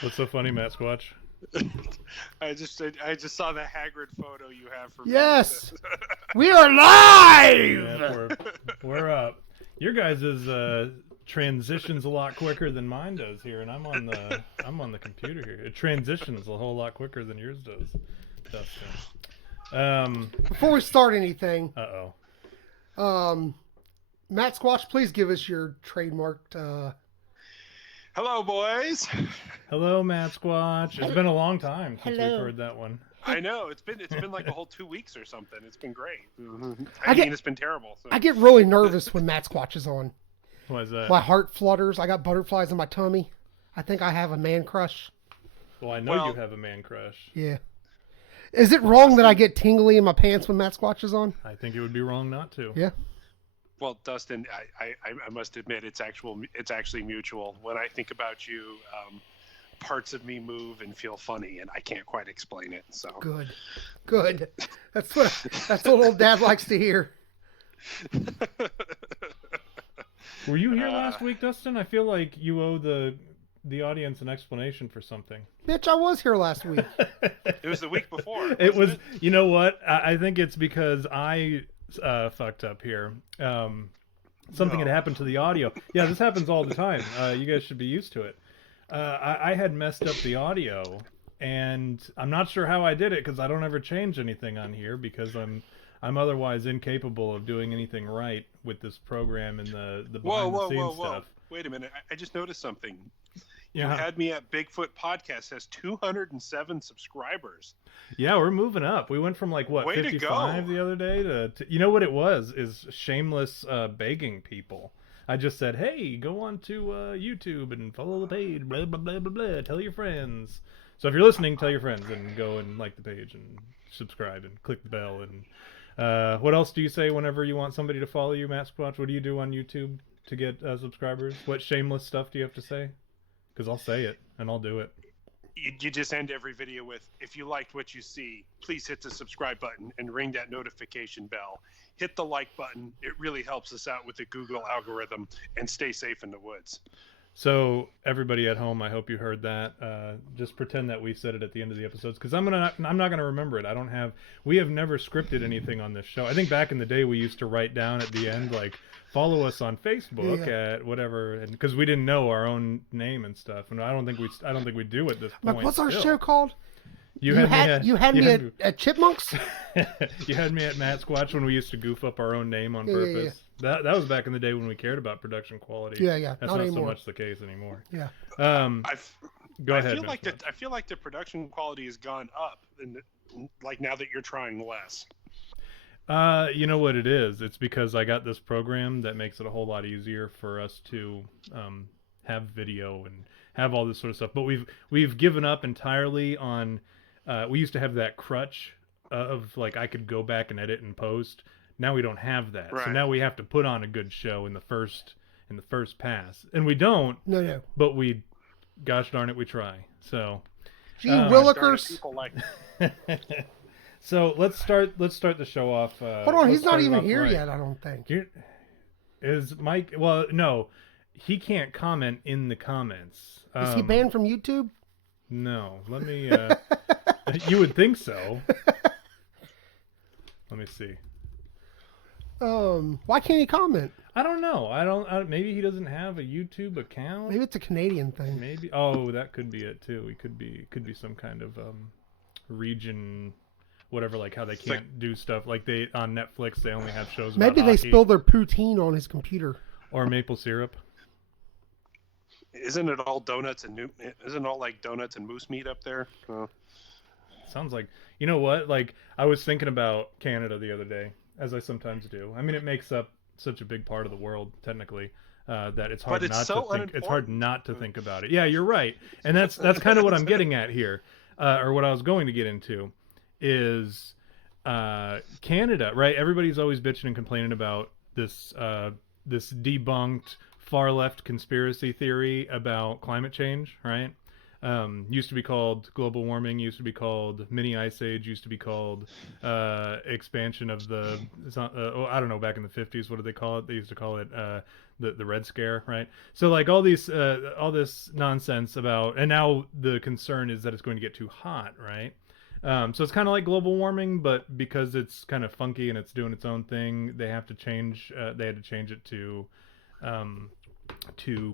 What's so funny, Matt Squatch? I just saw the Hagrid photo you have for me. Yes, we are live. Yeah, we're up. Your guys' transitions a lot quicker than mine does here, and I'm on the computer here. It transitions a whole lot quicker than yours does, Dustin. Before we start anything, Matt Squatch, please give us your trademarked. Hello, boys. Hello, Matt Squatch. It's been a long time since we've heard that one. I know it's been like a whole 2 weeks or something. It's been great. It's been terrible. So. I get really nervous when Matt Squatch is on. Why is that? My heart flutters. I got butterflies in my tummy. I think I have a man crush. Well, I know you have a man crush. Yeah. Is it wrong that I get tingly in my pants when Matt Squatch is on? I think it would be wrong not to. Yeah. Well, Dustin, I must admit it's actually mutual. When I think about you, parts of me move and feel funny, and I can't quite explain it. So good. That's what old Dad likes to hear. Were you here last week, Dustin? I feel like you owe the audience an explanation for something. Bitch, I was here last week. It was the week before. It was. You know what? I think it's because I fucked up here. Something had happened to the audio. Yeah, this happens all the time. You guys should be used to it. I had messed up the audio, and I'm not sure how I did it because I don't ever change anything on here because I'm otherwise incapable of doing anything right with this program and the behind the scenes stuff. Wait a minute. I just noticed something. Yeah. You had me at Bigfoot Podcast has 207 subscribers. Yeah, we're moving up. We went from like 55 the other day to you know what it was is shameless begging people. I just said, hey, go on to YouTube and follow the page, blah blah blah blah blah. Tell your friends. So if you're listening, tell your friends and go and like the page and subscribe and click the bell. And what else do you say whenever you want somebody to follow you, Matt Squatch? What do you do on YouTube to get subscribers? What shameless stuff do you have to say? Because I'll say it, and I'll do it. You just end every video with, if you liked what you see, please hit the subscribe button and ring that notification bell. Hit the like button. It really helps us out with the Google algorithm, and stay safe in the woods. So everybody at home, I hope you heard that. Just pretend that we said it at the end of the episodes, because I'm not gonna remember it. We have never scripted anything on this show. I think back in the day we used to write down at the end like, follow us on Facebook at whatever, and because we didn't know our own name and stuff, and I don't think we do at this point. Like, what's our show called? You had me at Chipmunks. You had me at Matt Squatch when we used to goof up our own name on purpose. Yeah. That was back in the day when we cared about production quality. Yeah. That's not so much the case anymore. Yeah. Go ahead. I feel like the production quality has gone up, like now that you're trying less. You know what it is? It's because I got this program that makes it a whole lot easier for us to have video and have all this sort of stuff. But we've given up entirely on. We used to have that crutch of like I could go back and edit and post. Now we don't have that. Right. So now we have to put on a good show in the first pass, and we don't. No. But gosh darn it, we try. So. Gee willikers. So let's start the show off. Hold on, he's not even here yet, I don't think. Is Mike? Well, no, he can't comment in the comments. Is he banned from YouTube? No. Let me. You would think so. Let me see. Why can't he comment? I don't know. Maybe he doesn't have a YouTube account. Maybe it's a Canadian thing. Maybe. Oh, that could be it too. It could be some kind of region. Whatever, like how they can't do stuff like they on Netflix. They only have shows. Maybe about they hockey. spill their poutine on his computer or maple syrup. Isn't it all donuts and isn't it all like donuts and moose meat up there? Sounds like, you know what? Like I was thinking about Canada the other day, as I sometimes do. I mean, it makes up such a big part of the world, technically, that it's hard It's hard not to think about it. Yeah, you're right, and that's kind of what I'm getting at here, or what I was going to get into. Is Canada, right? Everybody's always bitching and complaining about this debunked far left conspiracy theory about climate change, right? Used to be called global warming, used to be called mini ice age, used to be called expansion of the I don't know, back in the 50s, what did they call it? They used to call it the Red Scare, right? So like all this nonsense about, and now the concern is that it's going to get too hot, right? So it's kind of like global warming, but because it's kind of funky and it's doing its own thing, they have to change. They had to change it to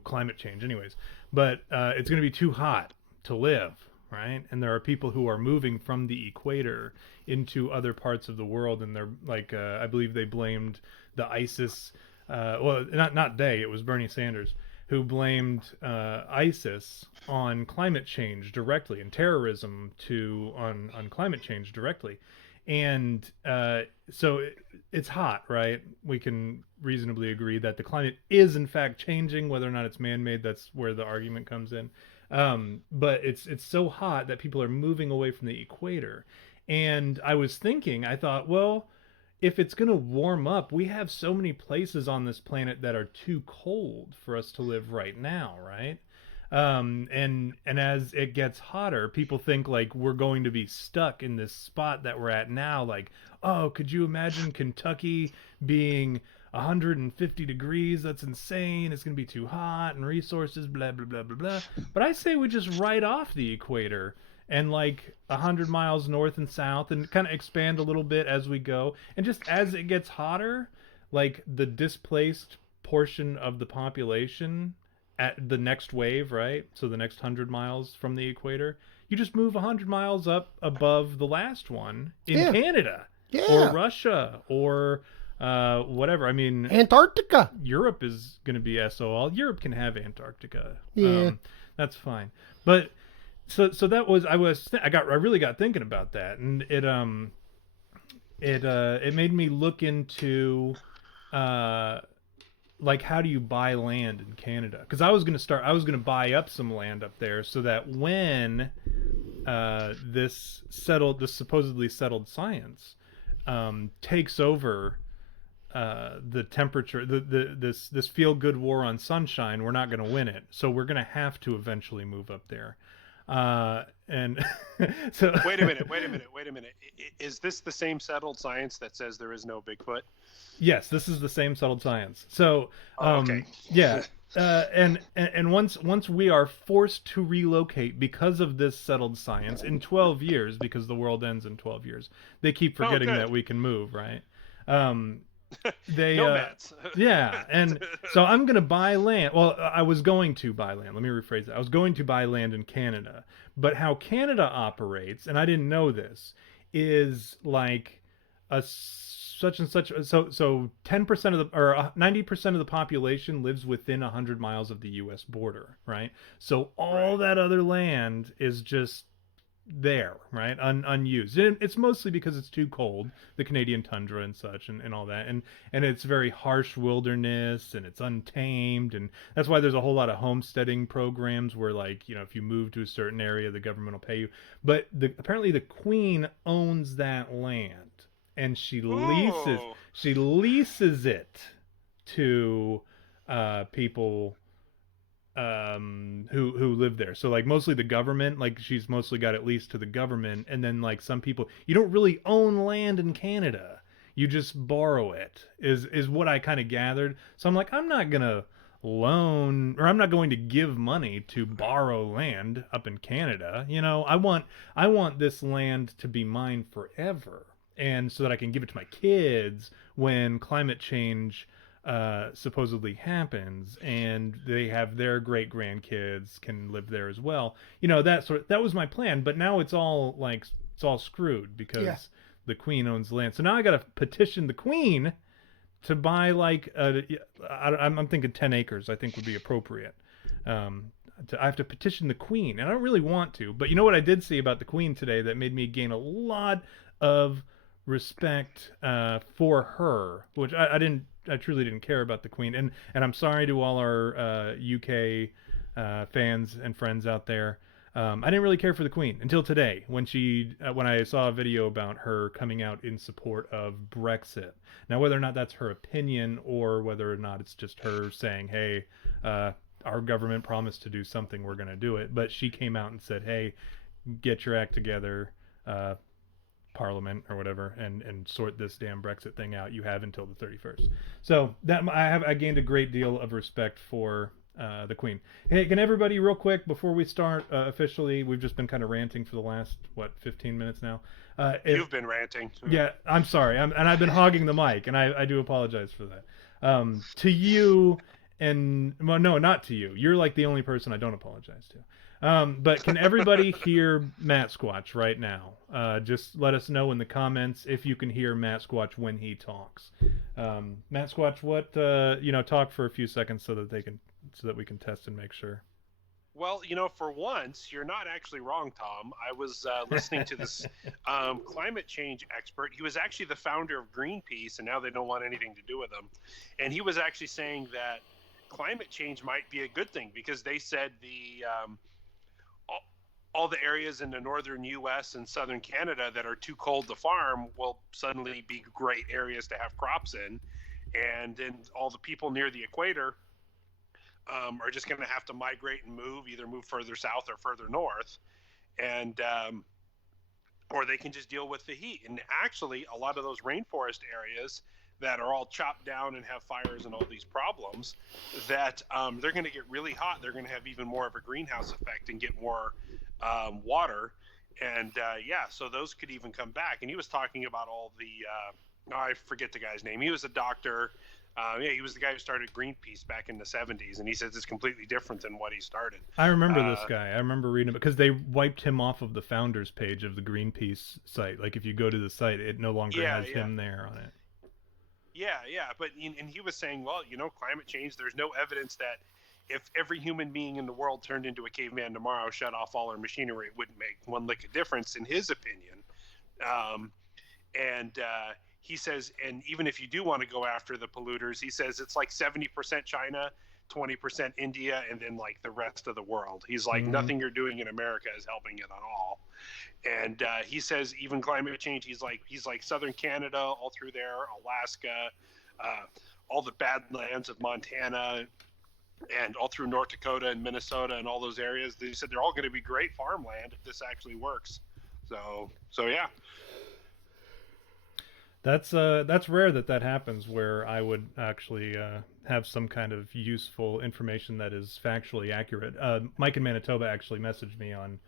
climate change, anyways. But it's going to be too hot to live, right? And there are people who are moving from the equator into other parts of the world, and they're like, I believe they blamed the ISIS. Well, not they. It was Bernie Sanders who blamed ISIS on climate change directly, and terrorism on climate change directly. And so it's hot, right? We can reasonably agree that the climate is in fact changing. Whether or not it's man-made, that's where the argument comes in. But it's so hot that people are moving away from the equator. And I thought, well, if it's going to warm up, we have so many places on this planet that are too cold for us to live right now, right? And as it gets hotter, people think like we're going to be stuck in this spot that we're at now. Like, oh, could you imagine Kentucky being 150 degrees? That's insane. It's going to be too hot and resources, blah, blah, blah, blah, blah. But I say we just right off the equator and like 100 miles north and south and kind of expand a little bit as we go. And just as it gets hotter, like the displaced portion of the population at the next wave, right? So the next 100 miles from the equator, you just move 100 miles up above the last one in Canada or Russia or whatever. I mean, Antarctica. Europe is going to be SOL. Europe can have Antarctica. Yeah. That's fine. But so that was I really got thinking about that, and it made me look into like how do you buy land in Canada? Because I was gonna buy up some land up there so that when this supposedly settled science takes over the temperature, this feel good war on sunshine, we're not gonna win it. So we're gonna have to eventually move up there. And so wait a minute. Is this the same settled science that says there is no Bigfoot? Yes, this is the same settled science. So, okay. Yeah, and once we are forced to relocate because of this settled science in 12 years, because the world ends in 12 years, they keep forgetting that we can move, right? Nomads. Yeah, and so I'm gonna buy land. Well, I was going to buy land. Let me rephrase that. I was going to buy land in Canada, but how Canada operates, and I didn't know this, is like a such and such. So 10% of the or 90% of the population lives within 100 miles of the U.S. border, right? So all that other land is just there, right? Unused. And it's mostly because it's too cold, the Canadian tundra and such, and all that, and it's very harsh wilderness, and it's untamed, and that's why there's a whole lot of homesteading programs where, like, you know, if you move to a certain area, the government will pay you. But apparently the Queen owns that land, and she leases it to people who live there. So like mostly the government, like she's mostly got it leased to the government, and then like some people, you don't really own land in Canada, you just borrow it, is what I kind of gathered. So I'm like, I'm not going to give money to borrow land up in Canada. You know, I want this land to be mine forever, and so that I can give it to my kids when climate change supposedly happens, and they have their great grandkids can live there as well. You know, that was my plan. But now it's all screwed because the Queen owns the land. So now I got to petition the Queen to buy like I'm thinking 10 acres. I think would be appropriate. I have to petition the Queen, and I don't really want to. But you know what I did see about the Queen today that made me gain a lot of respect for her, which I truly didn't care about the Queen, and I'm sorry to all our UK fans and friends out there. I didn't really care for the Queen until today, when I saw a video about her coming out in support of Brexit. Now, whether or not that's her opinion or whether or not it's just her saying, "Hey, our government promised to do something, we're going to do it. But she came out and said, hey, get your act together, Parliament or whatever, and sort this damn Brexit thing out. You have until the 31st. So that I gained a great deal of respect for the Queen. Hey, can everybody real quick before we start officially? We've just been kind of ranting for the last 15 minutes now. You've been ranting. Yeah, I'm sorry, and I've been hogging the mic, and I do apologize for that. To you, and well, no, not to you. You're like the only person I don't apologize to. But can everybody hear Matt Squatch right now? Just let us know in the comments if you can hear Matt Squatch when he talks. Matt Squatch, what talk for a few seconds so that we can test and make sure. Well, for once, you're not actually wrong, Tom. I was listening to this climate change expert. He was actually the founder of Greenpeace, and now they don't want anything to do with him. And he was actually saying that climate change might be a good thing because they said all the areas in the northern U.S. and southern Canada that are too cold to farm will suddenly be great areas to have crops in. And then all the people near the equator are just going to have to migrate and either move further south or further north. And or they can just deal with the heat. And actually, a lot of those rainforest areas that are all chopped down and have fires and all these problems, that they're going to get really hot. They're going to have even more of a greenhouse effect and get more water. And so those could even come back. And he was talking about all the, I forget the guy's name. He was a doctor. He was the guy who started Greenpeace back in the 70s. And he says it's completely different than what he started. I remember this guy. I remember reading it because they wiped him off of the founders page of the Greenpeace site. Like if you go to the site, it no longer has him there on it. Yeah, but and he was saying, well, climate change, there's no evidence that if every human being in the world turned into a caveman tomorrow, shut off all our machinery, it wouldn't make one lick of difference in his opinion. He says, and even if you do want to go after the polluters, he says it's like 70% China, 20% India, and then like the rest of the world. He's like, nothing you're doing in America is helping it at all. And he says even climate change, he's like southern Canada, all through there, Alaska, all the badlands of Montana, and all through North Dakota and Minnesota and all those areas. They said they're all going to be great farmland if this actually works. So yeah. That's rare that happens where I would actually have some kind of useful information that is factually accurate. Mike in Manitoba actually messaged me on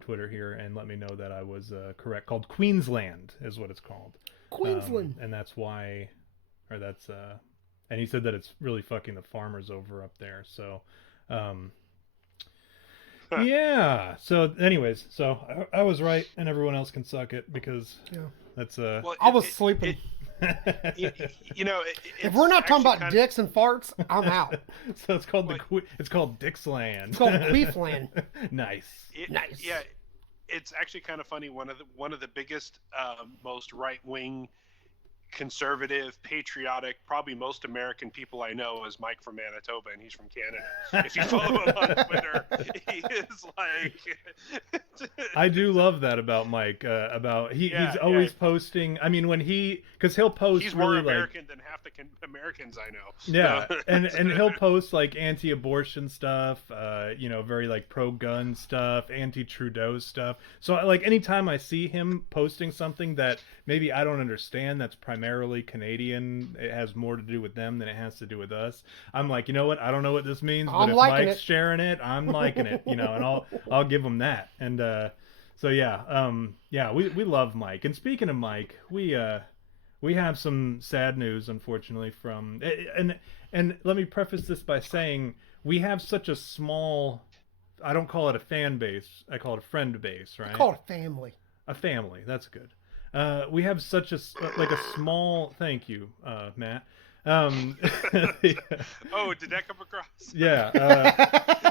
Twitter here and let me know that I was correct. Called Queensland is what it's called. Queensland. And that's why, or that's and he said that it's really fucking the farmers over up there. So yeah. So anyways, so I was right and everyone else can suck it because that's well, I was sleeping. If we're not talking about dicks and farts, I'm out. So it's called it's called Dixland. It's called Queefland. Nice. Nice. Yeah, it's actually kind of funny. One of the biggest, most right-wing, conservative, patriotic, probably most American people I know is Mike from Manitoba, and he's from Canada. If you follow him on Twitter, he is like. I do love that about Mike. He's always posting. I mean, because he'll post. He's really more American than half the Americans I know. Yeah, and he'll post like anti-abortion stuff. Very like pro-gun stuff, anti-Trudeau stuff. So like anytime I see him posting something that maybe I don't understand, that's primarily Canadian, it has more to do with them than it has to do with us. I'm like, you know what? I don't know what this means, but if Mike's sharing it, I'm liking it, and I'll give him that. And so we love Mike. And speaking of Mike, we have some sad news, unfortunately, from and let me preface this by saying we have such a small. I don't call it a fan base. I call it a friend base, right? I call it a family. A family. That's good. We have such a small. Thank you, Matt. Oh, did that come across? Yeah.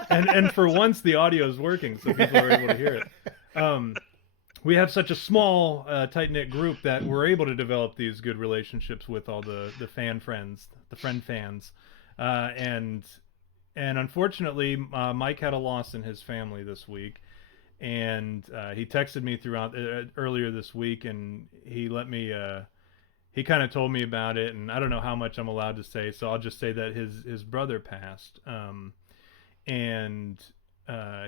And for once the audio is working, so people are able to hear it. We have such a small, tight-knit group that we're able to develop these good relationships with all the friend fans, and unfortunately, Mike had a loss in his family this week. And he texted me throughout earlier this week, and he let me. He kind of told me about it, and I don't know how much I'm allowed to say, so I'll just say that his brother passed. and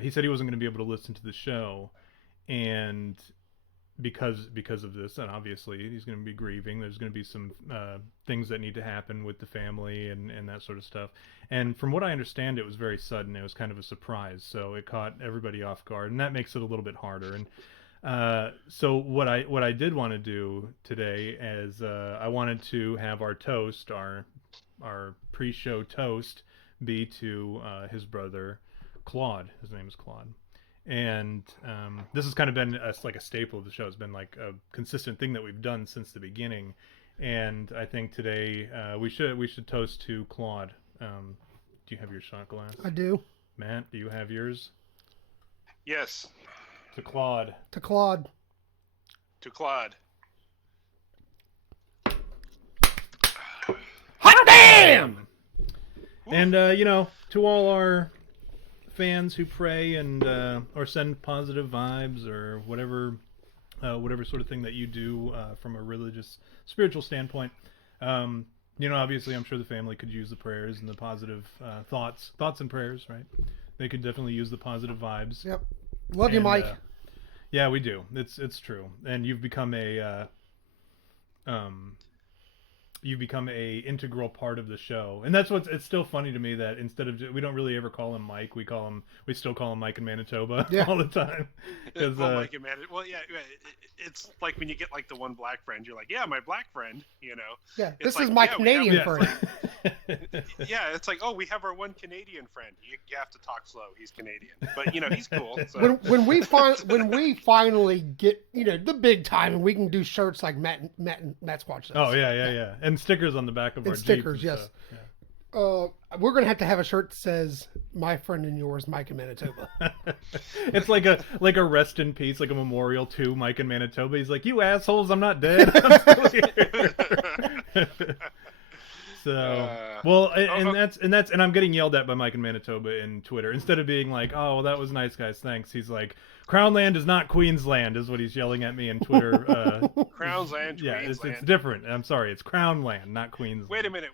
he said he wasn't going to be able to listen to the show, and because of this, and obviously he's going to be grieving. There's going to be some things that need to happen with the family and that sort of stuff. And from what I understand, it was very sudden. It was kind of a surprise, so it caught everybody off guard, and that makes it a little bit harder. And so what I did want to do today is I wanted to have our toast, our pre-show toast, be to his brother Claude. His name is Claude. And this has kind of been like a staple of the show. It's been like a consistent thing that we've done since the beginning. And I think today we should toast to Claude. Do you have your shot glass? I do. Matt, do you have yours? Yes. To Claude. To Claude. To Claude. Hot damn! And to all our fans who pray and or send positive vibes or whatever sort of thing that you do from a religious, spiritual standpoint. Obviously, I'm sure the family could use the prayers and the positive thoughts and prayers, right? They could definitely use the positive vibes. Yep. Love you, Mike. Yeah, we do. It's true. And you've become a integral part of the show. And that's it's still funny to me that instead of, we don't really ever call him Mike, we still call him Mike in Manitoba all the time. Mike in Manitoba. Well, yeah, it's like when you get like the one black friend, you're like, yeah, my black friend, Yeah, it's this like, is my Canadian friend. Yeah, it's like, oh, we have our one Canadian friend. You have to talk slow. He's Canadian, but he's cool. So. When we finally get the big time and we can do shirts like Matt Squatch does. Oh yeah, and stickers on the back of our stickers, Jeeps and yes. stuff. Yeah. We're gonna have a shirt that says "My friend and yours, Mike in Manitoba." It's like a rest in peace, like a memorial to Mike in Manitoba. He's like, "You assholes, I'm not dead. I'm still here." So, and I'm getting yelled at by Mike in Manitoba in Twitter. Instead of being like, "Oh, well, that was nice, guys, thanks," he's like, "Crown land is not Queen's land," is what he's yelling at me in Twitter. Crown's land, yeah, Queen's it's different. I'm sorry, it's Crown land, not Queen's. Wait a minute.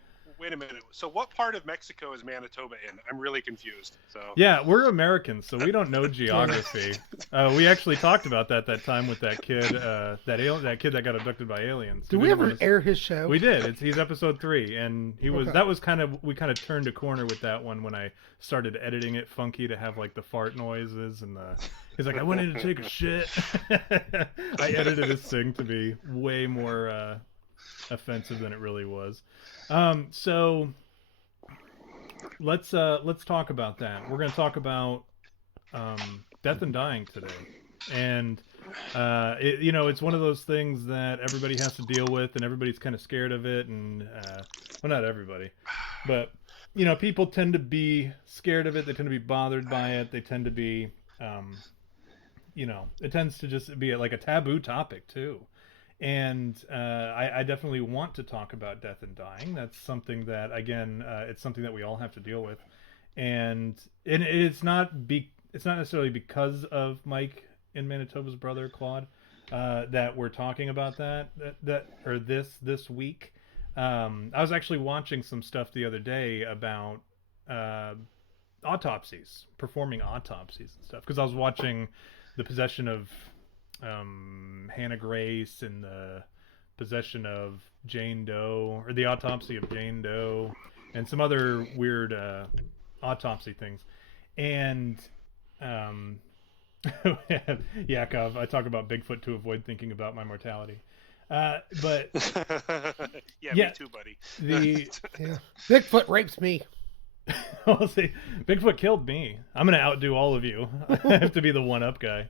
So what part of Mexico is Manitoba in? I'm really confused. So yeah, we're Americans, so we don't know geography. We actually talked about that time with that kid, that kid that got abducted by aliens. Did we ever air his show? We did. He's episode 3, and that was we kind of turned a corner with that one when I started editing it funky to have like the fart noises and he's like, I went in to take a shit. I edited his thing to be way more offensive than it really was. So let's talk about that. We're going to talk about death and dying today, and it's one of those things that everybody has to deal with, and everybody's kind of scared of it, and well, not everybody, but people tend to be scared of it. They tend to be bothered by it. They tend to be, it tends to just be like a taboo topic too. And I definitely want to talk about death and dying. That's something that, again, it's something that we all have to deal with, and it's not necessarily because of Mike in Manitoba's brother Claude that we're talking about this week. I was actually watching some stuff the other day about autopsies, performing autopsies and stuff, because I was watching the possession of Hannah Grace and the possession of Jane Doe, or the autopsy of Jane Doe, and some other weird autopsy things. And Yakov, I talk about Bigfoot to avoid thinking about my mortality. But yeah, me too, buddy. Bigfoot rapes me. Well, see, Bigfoot killed me. I'm gonna outdo all of you. I have to be the one-up guy.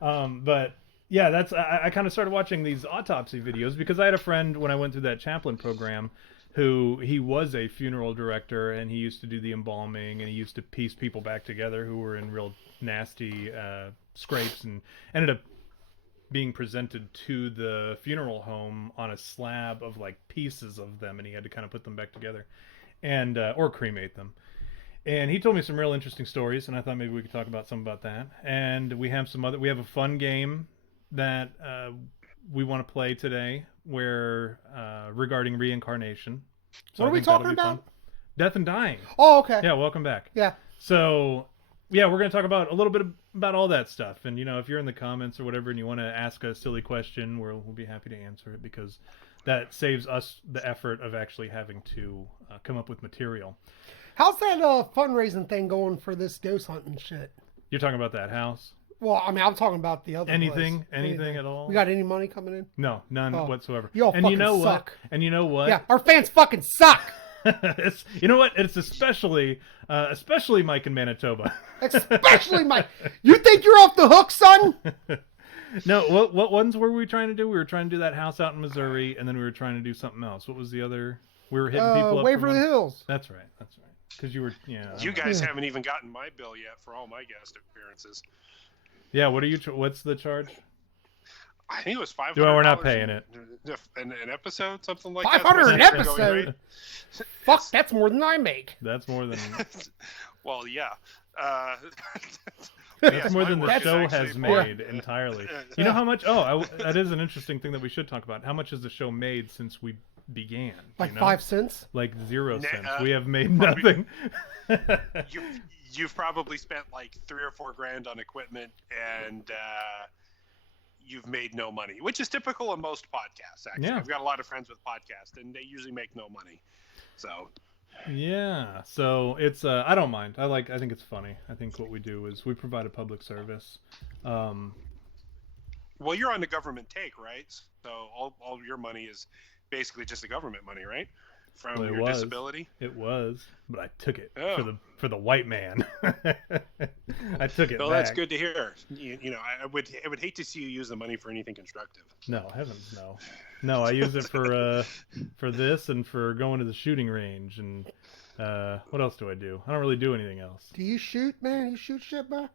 But yeah, I kind of started watching these autopsy videos because I had a friend when I went through that chaplain program he was a funeral director, and he used to do the embalming, and he used to piece people back together who were in real nasty scrapes, and ended up being presented to the funeral home on a slab of like pieces of them, and he had to kind of put them back together and or cremate them. And he told me some real interesting stories, and I thought maybe we could talk about some about that. And we have a fun game that we want to play today, where regarding reincarnation. So what are we talking about? Death and dying. Oh, okay. Yeah, welcome back. Yeah. So, yeah, we're going to talk about a little bit about all that stuff. And, if you're in the comments or whatever and you want to ask a silly question, we'll be happy to answer it because that saves us the effort of actually having to come up with material. How's that fundraising thing going for this ghost hunting shit? You're talking about that house? Well, I mean, I'm talking about the other anything place. At all? We got any money coming in? No, none whatsoever. Y'all fucking suck. And you know what? Yeah, our fans fucking suck. You know what? It's especially Mike in Manitoba. Especially Mike. You think you're off the hook, son? No, what ones were we trying to do? We were trying to do that house out in Missouri, and then we were trying to do something else. What was the other? We were hitting people up. Waverly Hills. That's right. Because you were, You guys haven't even gotten my bill yet for all my guest appearances. Yeah, what's the charge? I think it was $500. Well, we're not paying it. An episode, something like that. $500 an episode? Fuck, that's more than I make. That's more than... Well, yeah. That's more than the show has made entirely. You know how much... that is an interesting thing that we should talk about. How much has the show made since we began? Like 5 cents? Like 0 cents. We have made nothing. You've probably spent like $3 or $4 grand on equipment, and you've made no money, which is typical of most podcasts. Actually, I've got a lot of friends with podcasts, and they usually make no money. So, yeah. So it's I don't mind. I think it's funny. I think what we do is we provide a public service. Well, you're on the government take, right? So all your money is basically just the government money, right? From your disability? It was, but I took it for the white man. I took it Well, back. That's good to hear. I would hate to see you use the money for anything constructive. No, heavens no. No, I use it for this and for going to the shooting range and what else do I do? I don't really do anything else. Do you shoot, man? You shoot shit, bro?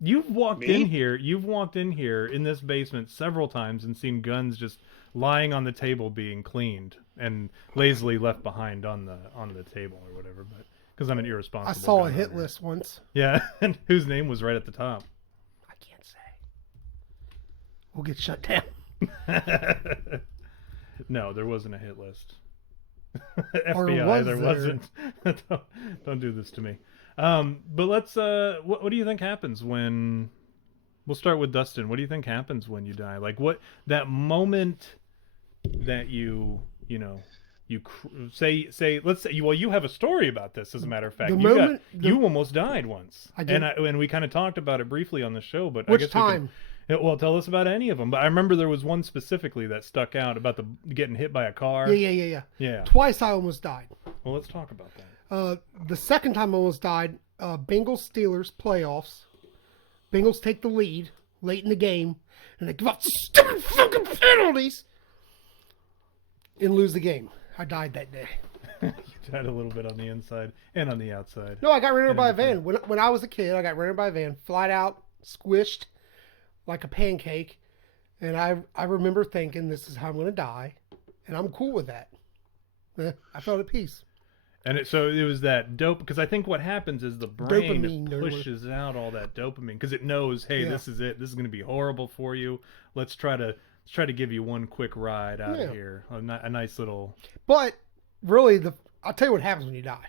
You've walked in here in this basement several times and seen guns just lying on the table being cleaned and lazily left behind on the table or whatever, but because I'm an irresponsible I saw a hit owner. list once. Yeah, and whose name was right at the top. I can't say. We'll get shut down. No, there wasn't a hit list. Or FBI, there wasn't. Don't do this to me. But let's. What do you think happens when? We'll start with Dustin. What do you think happens when you die? Like what that moment that you say. Let's say you have a story about this. As a matter of fact, you almost died once. I did. And we kind of talked about it briefly on the show. But which I guess time? Well, tell us about any of them. But I remember there was one specifically that stuck out about the getting hit by a car. Yeah. Twice I almost died. Well, let's talk about that. The second time I almost died, Bengals-Steelers playoffs. Bengals take the lead late in the game, and they give up stupid fucking penalties and lose the game. I died that day. You died a little bit on the inside and on the outside. No, I got ran over by a van. When I was a kid, I got ran over by a van, flat out, squished like a pancake. And I remember thinking, this is how I'm going to die. And I'm cool with that. I felt at peace. And so it was that dope, because I think what happens is the brain Dopamine, pushes out all that dopamine because it knows, hey, this is it. This is going to be horrible for you. Let's try to give you one quick ride out of here. A nice little. But really, I'll tell you what happens when you die.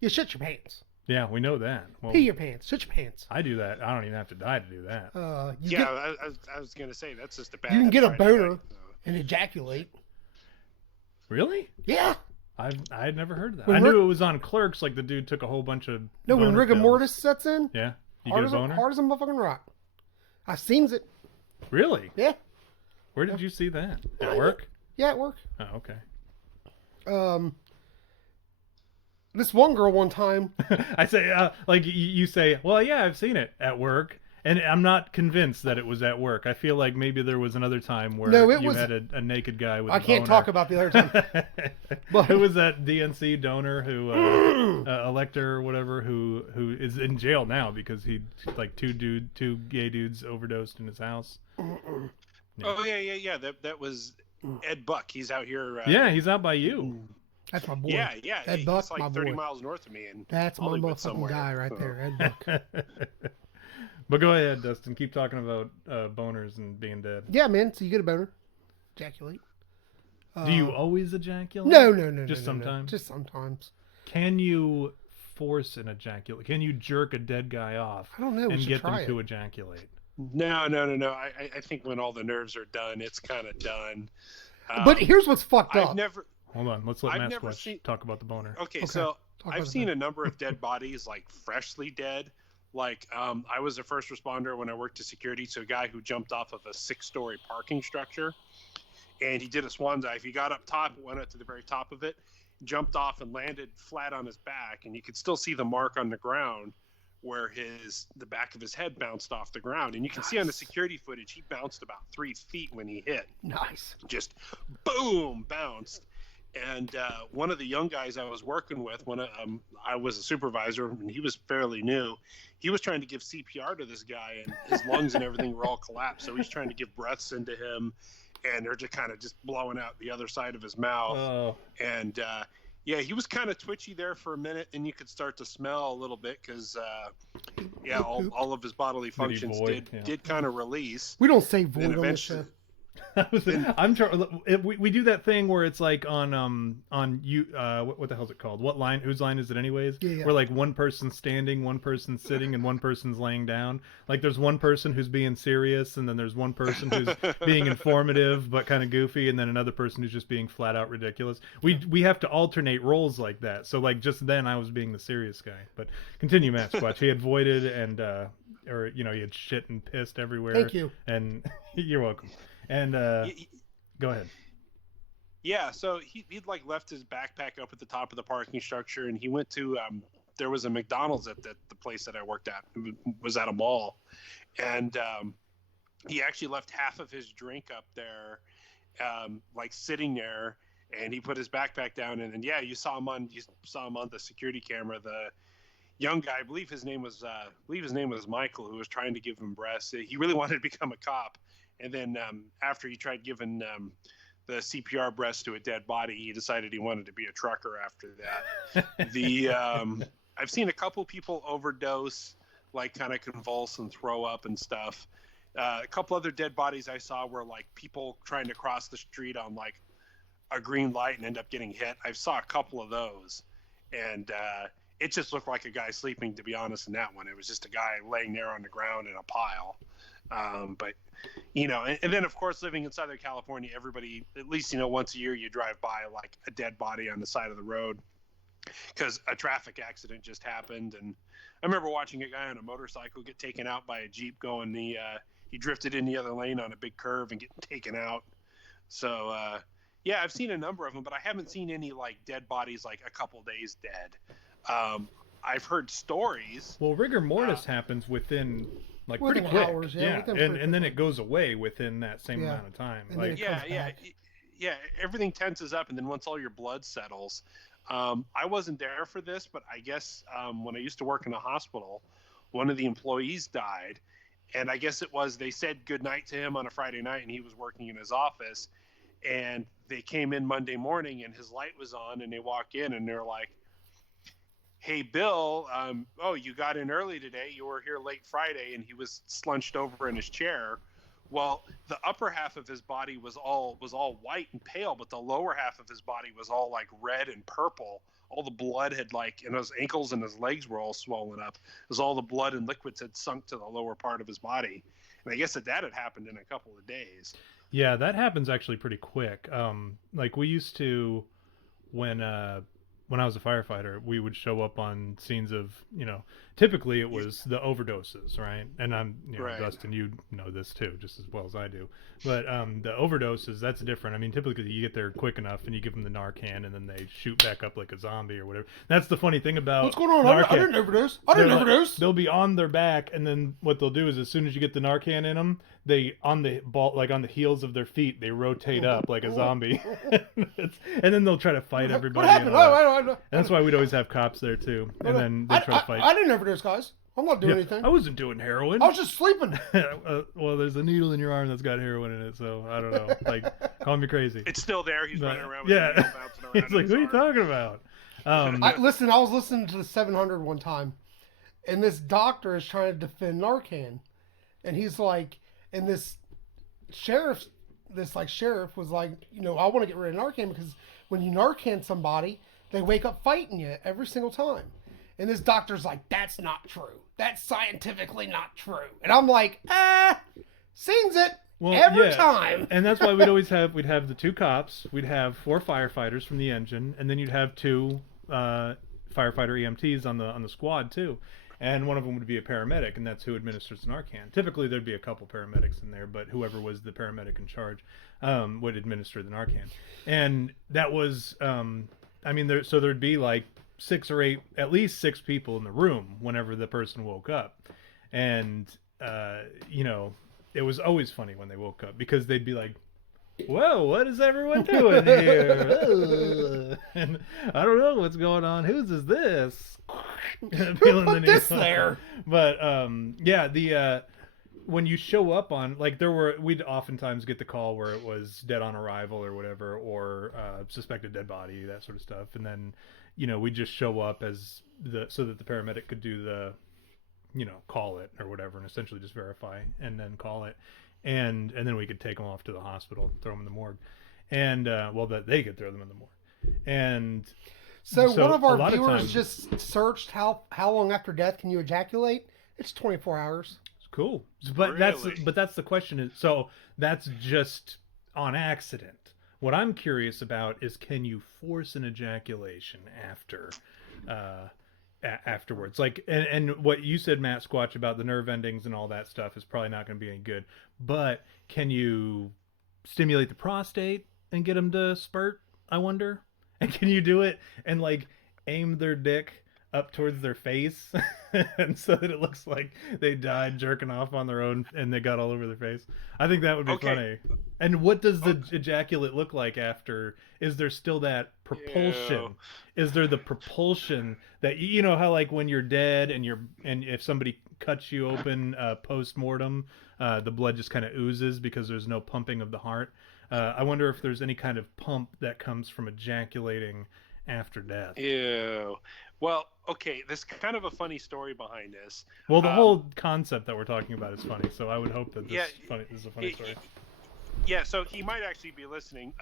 You shit your pants. Yeah, we know that. Well, pee your pants. Shit your pants. I do that. I don't even have to die to do that. I was going to say that's just a bad. You can get a boner and ejaculate. Really? Yeah. I had never heard of that. I knew it was on Clerks, like the dude took a whole bunch of. No, when rigor mortis sets in. Yeah, you get a boner. Hard as a motherfucking rock. I've seen it. Really? Yeah. Where did you see that? At work? Yeah, at work. Oh, okay. This one girl one time. I say, like you say, well, yeah, I've seen it at work. And I'm not convinced that it was at work. I feel like maybe there was another time where you had a naked guy with a boner. I can't talk about the other time. But who was that DNC donor who, elector or whatever, who is in jail now because he, like, two gay dudes overdosed in his house. Yeah. Oh, yeah. That was Ed Buck. He's out here. Yeah, he's out by you. That's my boy. Yeah. Ed Buck, he's like 30 miles north of me. That's my motherfucking guy right there, Ed Buck. But go ahead, Dustin. Keep talking about boners and being dead. Yeah, man. So you get a boner. Ejaculate. Do you always ejaculate? No. Just sometimes? Just sometimes. Can you force an ejaculate? Can you jerk a dead guy off I don't know. and get them to ejaculate? No. I think when all the nerves are done, it's kind of done. But here's what's fucked up. Hold on. Let's let Matt Squatch talk about the boner. Okay. So I've seen a number of dead bodies, like freshly dead. Like, I was a first responder when I worked as security. So a guy who jumped off of a 6-story parking structure, and he did a swan dive. He got up top, went up to the very top of it, jumped off and landed flat on his back. And you could still see the mark on the ground where the back of his head bounced off the ground. And you can see on the security footage, he bounced about 3 feet when he hit. Nice. Just boom, bounced. And one of the young guys I was working with, I was a supervisor, and he was fairly new. He was trying to give CPR to this guy, and his lungs and everything were all collapsed. So he's trying to give breaths into him, and they're just kind of just blowing out the other side of his mouth. Oh. And yeah, he was kind of twitchy there for a minute, and you could start to smell a little bit because all of his bodily functions did kind of release. We don't say void on the show. I'm trying. We do that thing where it's like on you. What the hell's it called? What line? Whose line is it anyways? Yeah. Where like one person's standing, one person's sitting, and one person's laying down. Like there's one person who's being serious, and then there's one person who's being informative but kind of goofy, and then another person who's just being flat out ridiculous. We have to alternate roles like that. So like just then I was being the serious guy. But continue, Matt Squatch. He had voided and or he had shit and pissed everywhere. Thank you. And you're welcome. And go ahead. Yeah, so he'd like left his backpack up at the top of the parking structure, and he went to there was a McDonald's at the place that I worked at. It was at a mall, and he actually left half of his drink up there, like sitting there, and he put his backpack down, and yeah, you saw him on the security camera. The young guy, I believe his name was Michael, who was trying to give him breaths. He really wanted to become a cop. And then after he tried giving the CPR breaths to a dead body, he decided he wanted to be a trucker after that. I've seen a couple people overdose, like kind of convulse and throw up and stuff. A couple other dead bodies I saw were like people trying to cross the street on like a green light and end up getting hit. I saw a couple of those, and it just looked like a guy sleeping, to be honest, in that one. It was just a guy laying there on the ground in a pile. But and then of course, living in Southern California, everybody, at least, once a year you drive by like a dead body on the side of the road because a traffic accident just happened. And I remember watching a guy on a motorcycle get taken out by a Jeep going he drifted in the other lane on a big curve and getting taken out. So, yeah, I've seen a number of them, but I haven't seen any like dead bodies, like a couple days dead. I've heard stories. Well, rigor mortis happens within like within pretty quick, hours, and then it goes away within that same amount of time. And Yeah. Everything tenses up, and then once all your blood settles, I wasn't there for this, but I guess when I used to work in a hospital, one of the employees died, and I guess they said goodnight to him on a Friday night, and he was working in his office, and they came in Monday morning, and his light was on, and they walk in, and they're like, "Hey, Bill, you got in early today. You were here late Friday," and he was slunched over in his chair. Well, the upper half of his body was all white and pale, but the lower half of his body was all like red and purple. All the blood had and his ankles and his legs were all swollen up. Because all the blood and liquids had sunk to the lower part of his body. And I guess that had happened in a couple of days. Yeah, that happens actually pretty quick. Like we used to, when I was a firefighter, we would show up on scenes of, typically it was the overdoses, right? And right. Dustin, you know this too, just as well as I do. But the overdoses, that's different. I mean, typically you get there quick enough and you give them the Narcan and then they shoot back up like a zombie or whatever. That's the funny thing about what's going on? Narcan. I didn't overdose. They'll be on their back, and then what they'll do is as soon as you get the Narcan in them, they on the heels of their feet, they rotate up like a zombie, and then they'll try to fight everybody. What happened? And that's why we'd always have cops there too, and then they try to fight. I didn't overdose, guys. I'm not doing anything. I wasn't doing heroin. I was just sleeping. Well, there's a needle in your arm that's got heroin in it, so I don't know. Like, call me crazy. It's still there. He's running around with the needle bouncing around. It's like, what are you talking about? I was listening to the 700 one time, and this doctor is trying to defend Narcan, and he's like, and this sheriff was like, I want to get rid of Narcan because when you Narcan somebody, they wake up fighting you every single time. And this doctor's like, that's not true. That's scientifically not true. And I'm like, sings it every time. And that's why we'd have the 2 cops, we'd have 4 firefighters from the engine, and then you'd have 2 firefighter EMTs on the squad too. And one of them would be a paramedic, and that's who administers the Narcan. Typically, there'd be a couple paramedics in there, but whoever was the paramedic in charge would administer the Narcan. And that was, so there'd be like 6 or 8, at least 6 people in the room whenever the person woke up. And, it was always funny when they woke up because they'd be like, whoa, what is everyone doing here? And I don't know what's going on. Whose is this? Who put this there? But when you show up on, like, we'd oftentimes get the call where it was dead on arrival or whatever, or suspected dead body, that sort of stuff. And then, we'd just show up so that the paramedic could do the, call it or whatever, and essentially just verify and then call it. And then we could take them off to the hospital, throw them in the morgue, and that they could throw them in the morgue. And so one of our viewers just searched how long after death can you ejaculate? It's 24 hours. It's cool, but that's the question. Is so that's just on accident. What I'm curious about is, can you force an ejaculation afterwards? Like, and what you said, Matt Squatch, about the nerve endings and all that stuff is probably not going to be any good. But can you stimulate the prostate and get them to spurt, I wonder? And can you do it and like aim their dick up towards their face and so that it looks like they died jerking off on their own and they got all over their face? I think that would be funny. And what does the ejaculate look like after? Is there still that propulsion? Ew. Is there the propulsion that, you know how like when you're dead and if somebody cuts you open post-mortem, the blood just kind of oozes because there's no pumping of the heart? I wonder if there's any kind of pump that comes from ejaculating after death. Ew. Well, okay, there's kind of a funny story behind this. Well, the whole concept that we're talking about is funny, so I would hope that this is a funny story. Yeah, so he might actually be listening.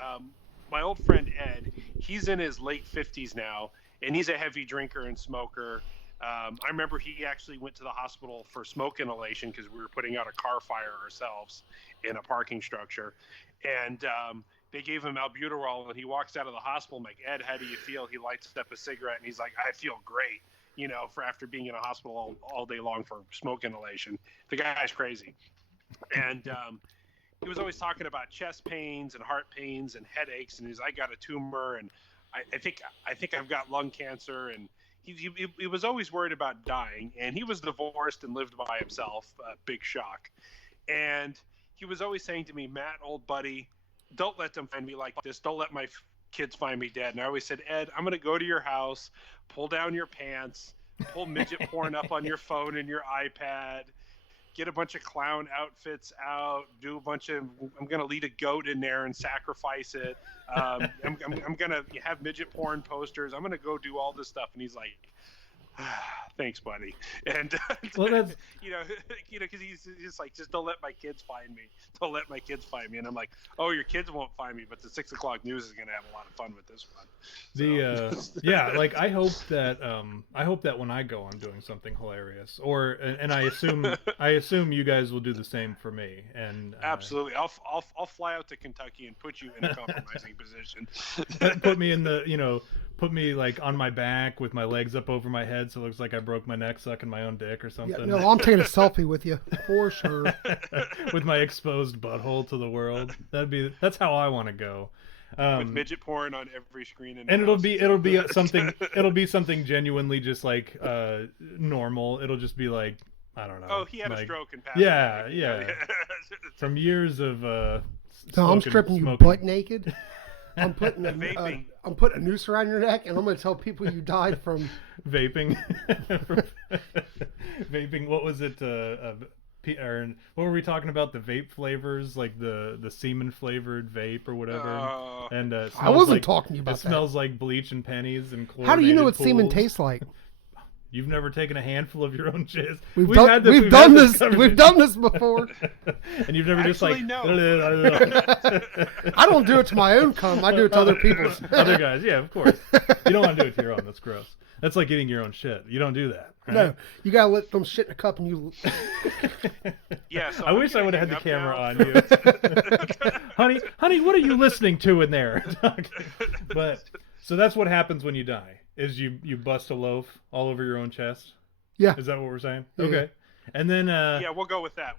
My old friend Ed, he's in his late 50s now, and he's a heavy drinker and smoker. I remember he actually went to the hospital for smoke inhalation because we were putting out a car fire ourselves in a parking structure. And they gave him albuterol, and he walks out of the hospital. I'm like, Ed, how do you feel? He lights up a cigarette, and he's like, I feel great, for after being in a hospital all day long for smoke inhalation. The guy's crazy. And he was always talking about chest pains and heart pains and headaches, and I got a tumor, and I think I've got lung cancer, and he was always worried about dying, and he was divorced and lived by himself. Big shock. And he was always saying to me, Matt, old buddy, don't let them find me like this. Don't let my kids find me dead. And I always said, Ed, I'm going to go to your house, pull down your pants, pull midget porn up on your phone and your iPad, get a bunch of clown outfits out, I'm going to lead a goat in there and sacrifice it. I'm going to have midget porn posters. I'm going to go do all this stuff. And he's like, thanks, buddy. And well, that's because he's just like, just don't let my kids find me. Don't let my kids find me. And I'm like, oh, your kids won't find me, but the 6 o'clock news is going to have a lot of fun with this one. So. Like I hope that when I go, I'm doing something hilarious, and I assume you guys will do the same for me. And absolutely, I'll fly out to Kentucky and put you in a compromising position. Put me in the put me like on my back with my legs up over my head so it looks like I broke my neck sucking my own dick or something. Yeah, no, I'm taking a selfie with you for sure. With my exposed butthole to the world. That's how I want to go. With midget porn on every screen, and it'll be something genuinely just like normal. It'll just be like, I don't know. Oh, he had a stroke and passed away. Yeah. From years of so I'm stripping you butt naked. I'm putting a noose around your neck, and I'm going to tell people you died from vaping. Vaping. What was it? What were we talking about? The vape flavors, like the semen flavored vape or whatever. And I wasn't talking about that. It smells like bleach and pennies and chlorinated How do you know what pools. Semen tastes like? You've never taken a handful of your own jizz. We've done this before. And you've never actually, just like no. I don't do it to my own cum. I do it to other people's. Other guys, yeah, of course. You don't want to do it to your own. That's gross. That's like eating your own shit. You don't do that. Right? No, you gotta let them shit in a cup and you. Yeah, so I wish I would have had the camera on you. honey, what are you listening to in there? But so that's what happens when you die. Is you bust a loaf all over your own chest? Yeah. Is that what we're saying? Yeah, okay. And then yeah, we'll go with that.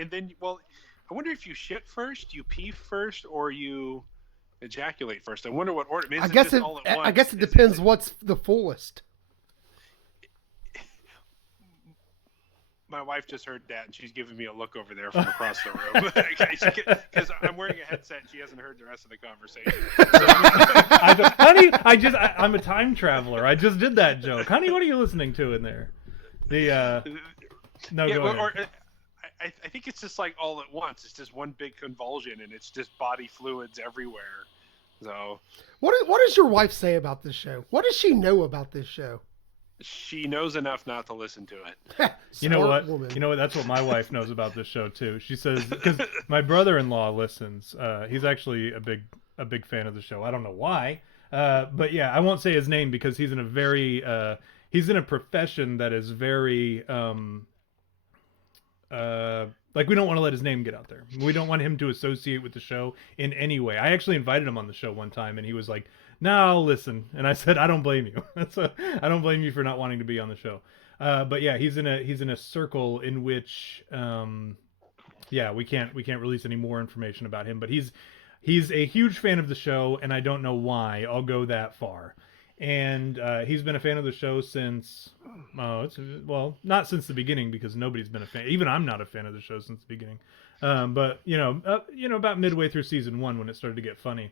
and then, well, I wonder if you shit first, you pee first, or you ejaculate first. I wonder what order. I guess it depends what's the fullest. My wife just heard that, and she's giving me a look over there from across the room because I'm wearing a headset. And she hasn't heard the rest of the conversation. Honey, I'm a time traveler. I just did that joke. Honey, what are you listening to in there? No, yeah, go ahead. I think it's just like all at once. It's just one big convulsion, and it's just body fluids everywhere. So, what does your wife say about this show? What does she know about this show? She knows enough not to listen to it. You know what? You know what? That's what my wife knows about this show too. She says, because my brother-in-law listens. He's actually a big fan of the show. I don't know why, but yeah, I won't say his name because he's in a profession that is very like we don't want to let his name get out there. We don't want him to associate with the show in any way. I actually invited him on the show one time, and he was like, "No, I'll listen." And I said, "I don't blame you. I don't blame you for not wanting to be on the show." But yeah, he's in a circle in which, yeah, we can't release any more information about him. But he's a huge fan of the show, and I don't know why. I'll go that far. And he's been a fan of the show since, not since the beginning, because nobody's been a fan. Even I'm not a fan of the show since the beginning. But about midway through season 1 when it started to get funny,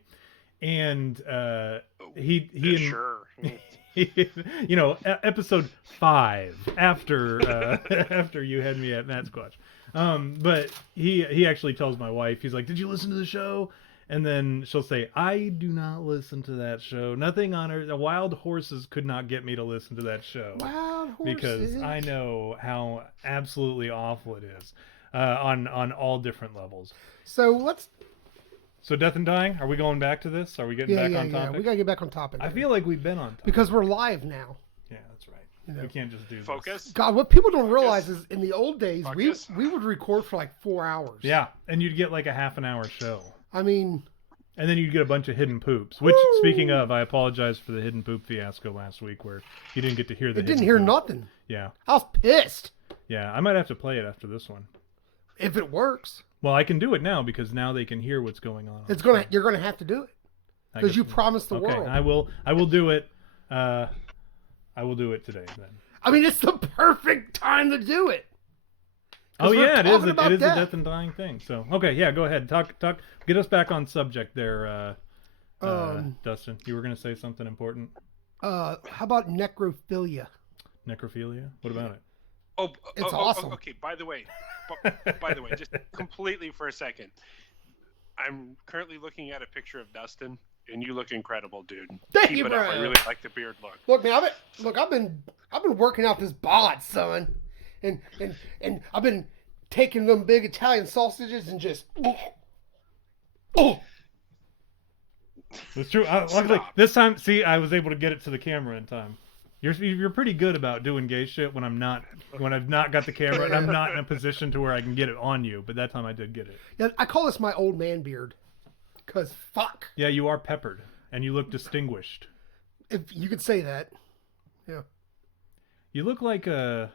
and sure. Episode 5 after you had me at Matt Squatch. But he actually tells my wife, he's like, "Did you listen to the show?" And then she'll say, "I do not listen to that show. Nothing on earth. The Wild Horses could not get me to listen to that show." Wild Horses. Because I know how absolutely awful it is on all different levels. So Death and Dying, are we going back to this? Are we getting back on topic? Yeah, we got to get back on topic. I feel like we've been on topic. Because we're live now. Yeah, that's right. We can't just do Focus. this. God, what people don't realize is in the old days, we would record for like 4 hours. Yeah, and you'd get like a half an hour show. I mean... And then you'd get a bunch of hidden poops. Which, speaking of, I apologize for the hidden poop fiasco last week where you didn't get to hear the. It didn't hear nothing. Yeah. I was pissed. Yeah, I might have to play it after this one. If it works. Well, I can do it now because now they can hear what's going on. You're gonna have to do it because you promised the world. I will do it. I will do it today then. I mean, it's the perfect time to do it. Oh yeah, it is. It is a death and dying thing. So okay, yeah, go ahead. Talk. Get us back on subject there, Dustin. You were gonna say something important. How about necrophilia? Necrophilia? What about it? It's awesome. Okay. By the way, just completely for a second, I'm currently looking at a picture of Dustin, and you look incredible, dude. Thank you, Keep it up. I really like the beard look. Look, man, I've been working out this bod, son, and I've been taking them big Italian sausages and just. It's true. Luckily, this time, see, I was able to get it to the camera in time. You're pretty good about doing gay shit when I've not got the camera and I'm not in a position to where I can get it on you. But that time I did get it. Yeah, I call this my old man beard, cause fuck. Yeah, you are peppered and you look distinguished. If you could say that, yeah. You look like a.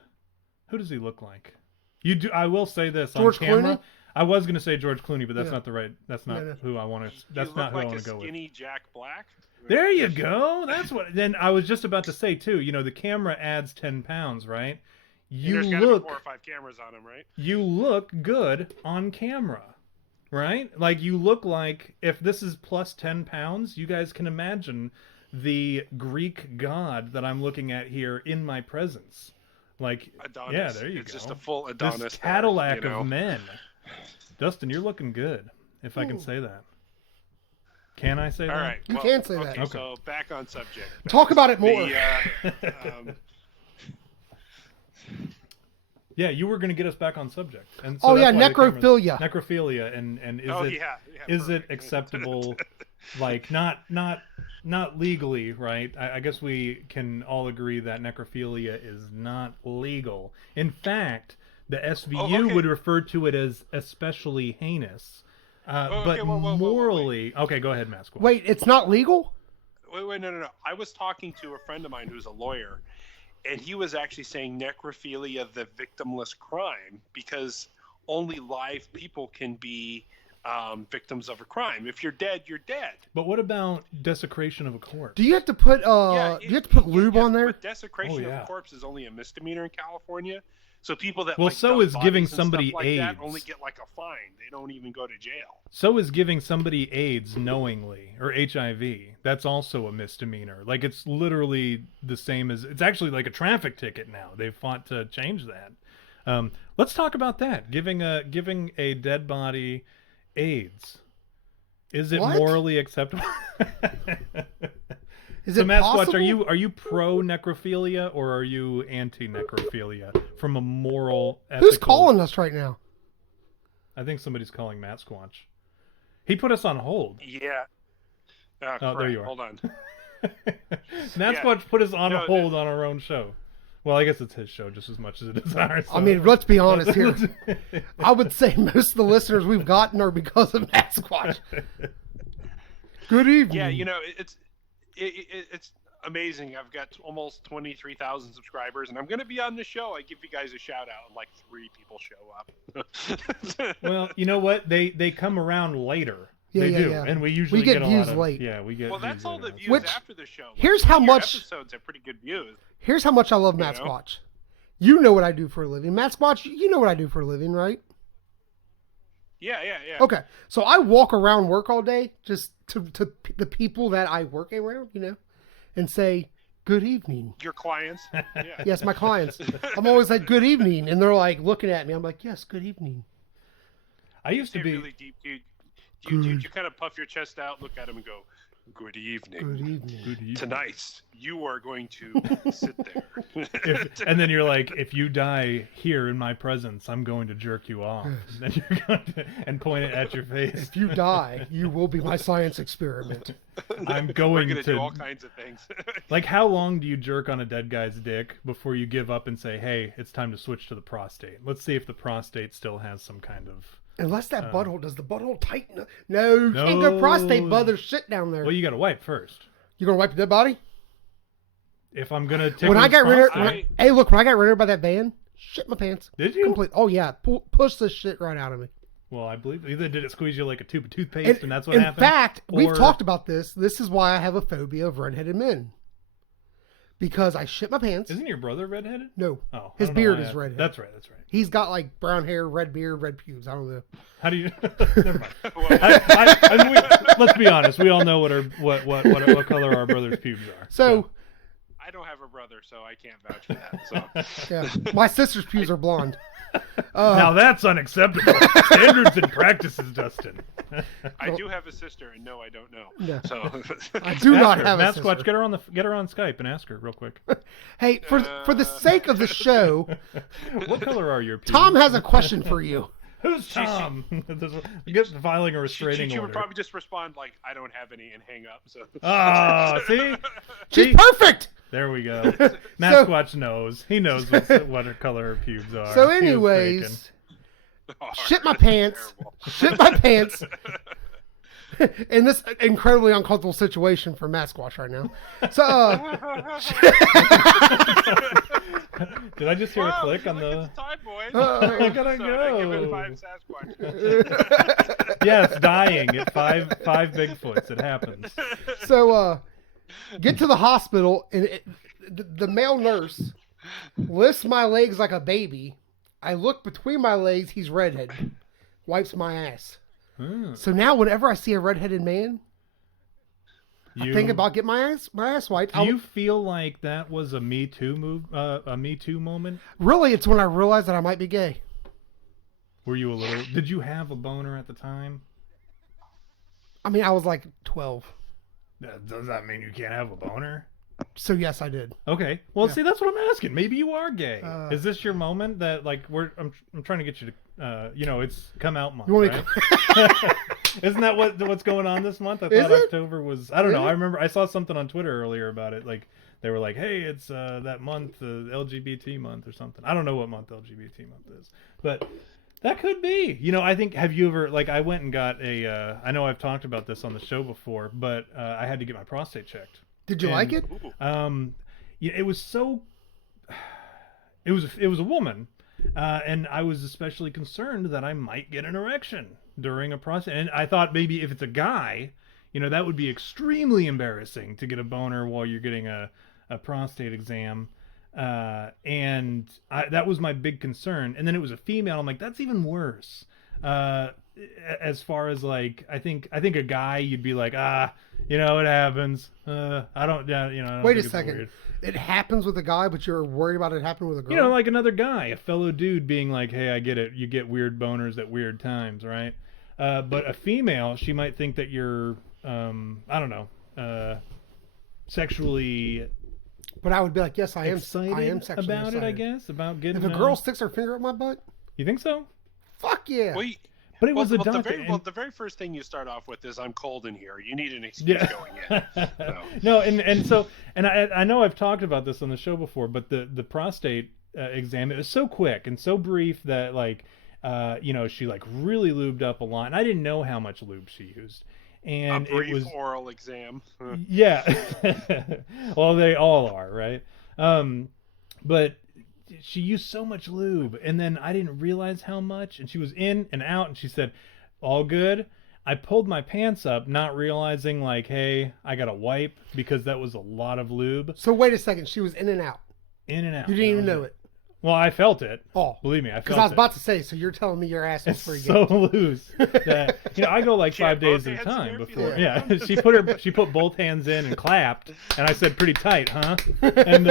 Who does he look like? You do. I will say this George on camera. Clooney? I was gonna say George Clooney, but that's Yeah. not the right. That's not No. who I want to. That's not who I want to go with. Skinny Jack Black. There you go. That's what. Then I was just about to say too. You know, the camera adds 10 pounds, right? There's gotta be 4 or 5 cameras on him, right? You look good on camera, right? Like you look like if this is plus 10 pounds, you guys can imagine the Greek god that I'm looking at here in my presence. Like, Adonis. yeah, there you go. It's just a full Adonis. This Cadillac there, of men. Dustin, you're looking good, if I can say that. Can I say that? All right. You can say that. Okay, so back on subject. Talk about it more. Yeah, you were going to get us back on subject. And so necrophilia. Necrophilia, and is is it acceptable? Like not not legally, right? I guess we can all agree that necrophilia is not legal. In fact, the SVU would refer to it as especially heinous. But morally... Okay, go ahead, Masquad. Wait, it's not legal? Wait, no. I was talking to a friend of mine who's a lawyer, and he was actually saying necrophilia, the victimless crime, because only live people can be victims of a crime. If you're dead, you're dead. But what about desecration of a corpse? Do you have to put lube on there? But desecration of a corpse is only a misdemeanor in California. So people that so is giving somebody AIDS that only get like a fine. They don't even go to jail. So is giving somebody AIDS knowingly, or HIV. That's also a misdemeanor. Like, it's literally the same as... It's actually like a traffic ticket now. They've fought to change that. Let's talk about that. Giving a dead body AIDS. Is it morally acceptable? Is it possible? Masquatch, are you pro necrophilia or are you anti necrophilia from a moral, ethical... Who's calling us right now? I think somebody's calling Masquatch. He put us on hold. Yeah. Oh, there you are. Hold on. Masquatch put us on hold on our own show. Well, I guess it's his show just as much as it is ours. So. I mean, let's be honest here. I would say most of the listeners we've gotten are because of Masquatch. Good evening. Yeah, it's amazing. I've got almost 23,000 subscribers, and I'm going to be on the show. I give you guys a shout out, and like 3 people show up. Well, you know what? They come around later. They do, and we usually get a views lot of, late. Yeah, we get. Well, that's all the views after the show. Here's how much episodes have pretty good views. Here's how much I love Masquatch. You know what I do for a living, Masquatch. You know what I do for a living, right? Yeah. Okay, so I walk around work all day, just to the people that I work around, and say, good evening. Your clients? Yeah. Yes, my clients. I'm always like, good evening. And they're like looking at me. I'm like, yes, good evening. I used to be really deep. You kind of puff your chest out, look at them and go, good evening. Good evening. Good evening. Tonight, you are going to sit there. And then you're like, if you die here in my presence, I'm going to jerk you off. And then you're going to, and point it at your face. If you die, you will be my science experiment. I'm going to do all kinds of things. Like, how long do you jerk on a dead guy's dick before you give up and say, hey, it's time to switch to the prostate? Let's see if the prostate still has some kind of... Unless that butthole, does the butthole tighten up? No, you can't go prostate, bud. There's shit down there. Well, you got to wipe first. You gonna wipe the dead body? If I'm gonna take when I got rented, hey, look, when I got rented by that van, shit my pants. Did you? Complete. Oh yeah, push this shit right out of me. Well, I believe either did it squeeze you like a tube of toothpaste, and that's what happened. In fact, we've talked about this. This is why I have a phobia of redheaded men. Because I shit my pants. Isn't your brother redheaded? No. Oh, his beard is redheaded. That's right. He's got like brown hair, red beard, red pubes. I don't know. How do you? Never mind. I mean, let's be honest. We all know what color our brother's pubes are. So I don't have a brother, so I can't vouch for that. So yeah, my sister's pubes are blonde. Now that's unacceptable. Standards and practices, Dustin. I do have a sister, and no, I don't know. Yeah. So I do not have a sister. Masquatch, get her on Skype and ask her real quick. Hey, for the sake of the show, what color are your pubes? Tom has a question for you. Who's Tom? Get filing a restraining she order. would probably just respond like, "I don't have any," and hang up. So. See? She's perfect. There we go. Masquatch knows. He knows what color her pubes are. So, anyways, shit my pants. Shit my pants. In this incredibly uncomfortable situation for Masquatch right now. So, did I just hear a click on the? Time, boys. I gotta go. Give it 5 Sasquatch. Yes, dying at five Bigfoots. It happens. So, get to the hospital, and the male nurse lifts my legs like a baby. I look between my legs. He's redheaded. Wipes my ass. So now, whenever I see a redheaded man, I think about getting my ass wiped. Do you feel like that was a Me Too moment? Really, it's when I realized that I might be gay. Were you a little? Did you have a boner at the time? I mean, I was like 12. Does that mean you can't have a boner? So yes, I did. Okay. Well, see, that's what I'm asking. Maybe you are gay. Is this your moment that, like, I'm trying to get you to, it's come out month, right? Isn't that what's going on this month? I Is thought it? October was. I don't know. Really? I remember I saw something on Twitter earlier about it. Like they were like, "Hey, it's that month, LGBT month or something." I don't know what month LGBT month is, but that could be. You know, I think. Have you ever like? I went and got a. I know I've talked about this on the show before, but I had to get my prostate checked. Did you like it? Yeah, it was so. It was a woman, and I was especially concerned that I might get an erection during a prostate. And I thought maybe if it's a guy, you know, that would be extremely embarrassing to get a boner while you're getting a prostate exam. And that was my big concern. And then it was a female. I'm like, that's even worse. As far as like, I think a guy, you'd be like, you know, it happens. I don't, you know. I don't Wait think a it's second. weird. It happens with a guy, but you're worried about it happening with a girl? You know, like another guy, a fellow dude being like, hey, I get it. You get weird boners at weird times, right? But a female, she might think that you're, I don't know, sexually But I would be like, yes, I am excited sexually about excited. it, I guess, about getting If a girl sticks her finger up my butt, You think so? fuck yeah. Well, But it was a the doctor. the very first thing you start off with is I'm cold in here. You need an excuse going in. So. No, and I know I've talked about this on the show before, but the prostate exam, it was so quick and so brief that like you know, she like really lubed up a lot. And I didn't know how much lube she used. And a brief it was oral exam. yeah. Well, they all are, right? But she used so much lube, and then I didn't realize how much, and she was in and out, and she said, all good. I pulled my pants up, not realizing like, hey, I got to wipe, because that was a lot of lube. So wait a second, she was in and out. In and out. You didn't even know it. Well, I felt it. Oh. Believe me, I felt it. Because I was about to say, so you're telling me your ass was free It's so loose that, you know, I go like 5 days at a time before. Yeah, she put both hands in and clapped, and I said, pretty tight, huh? And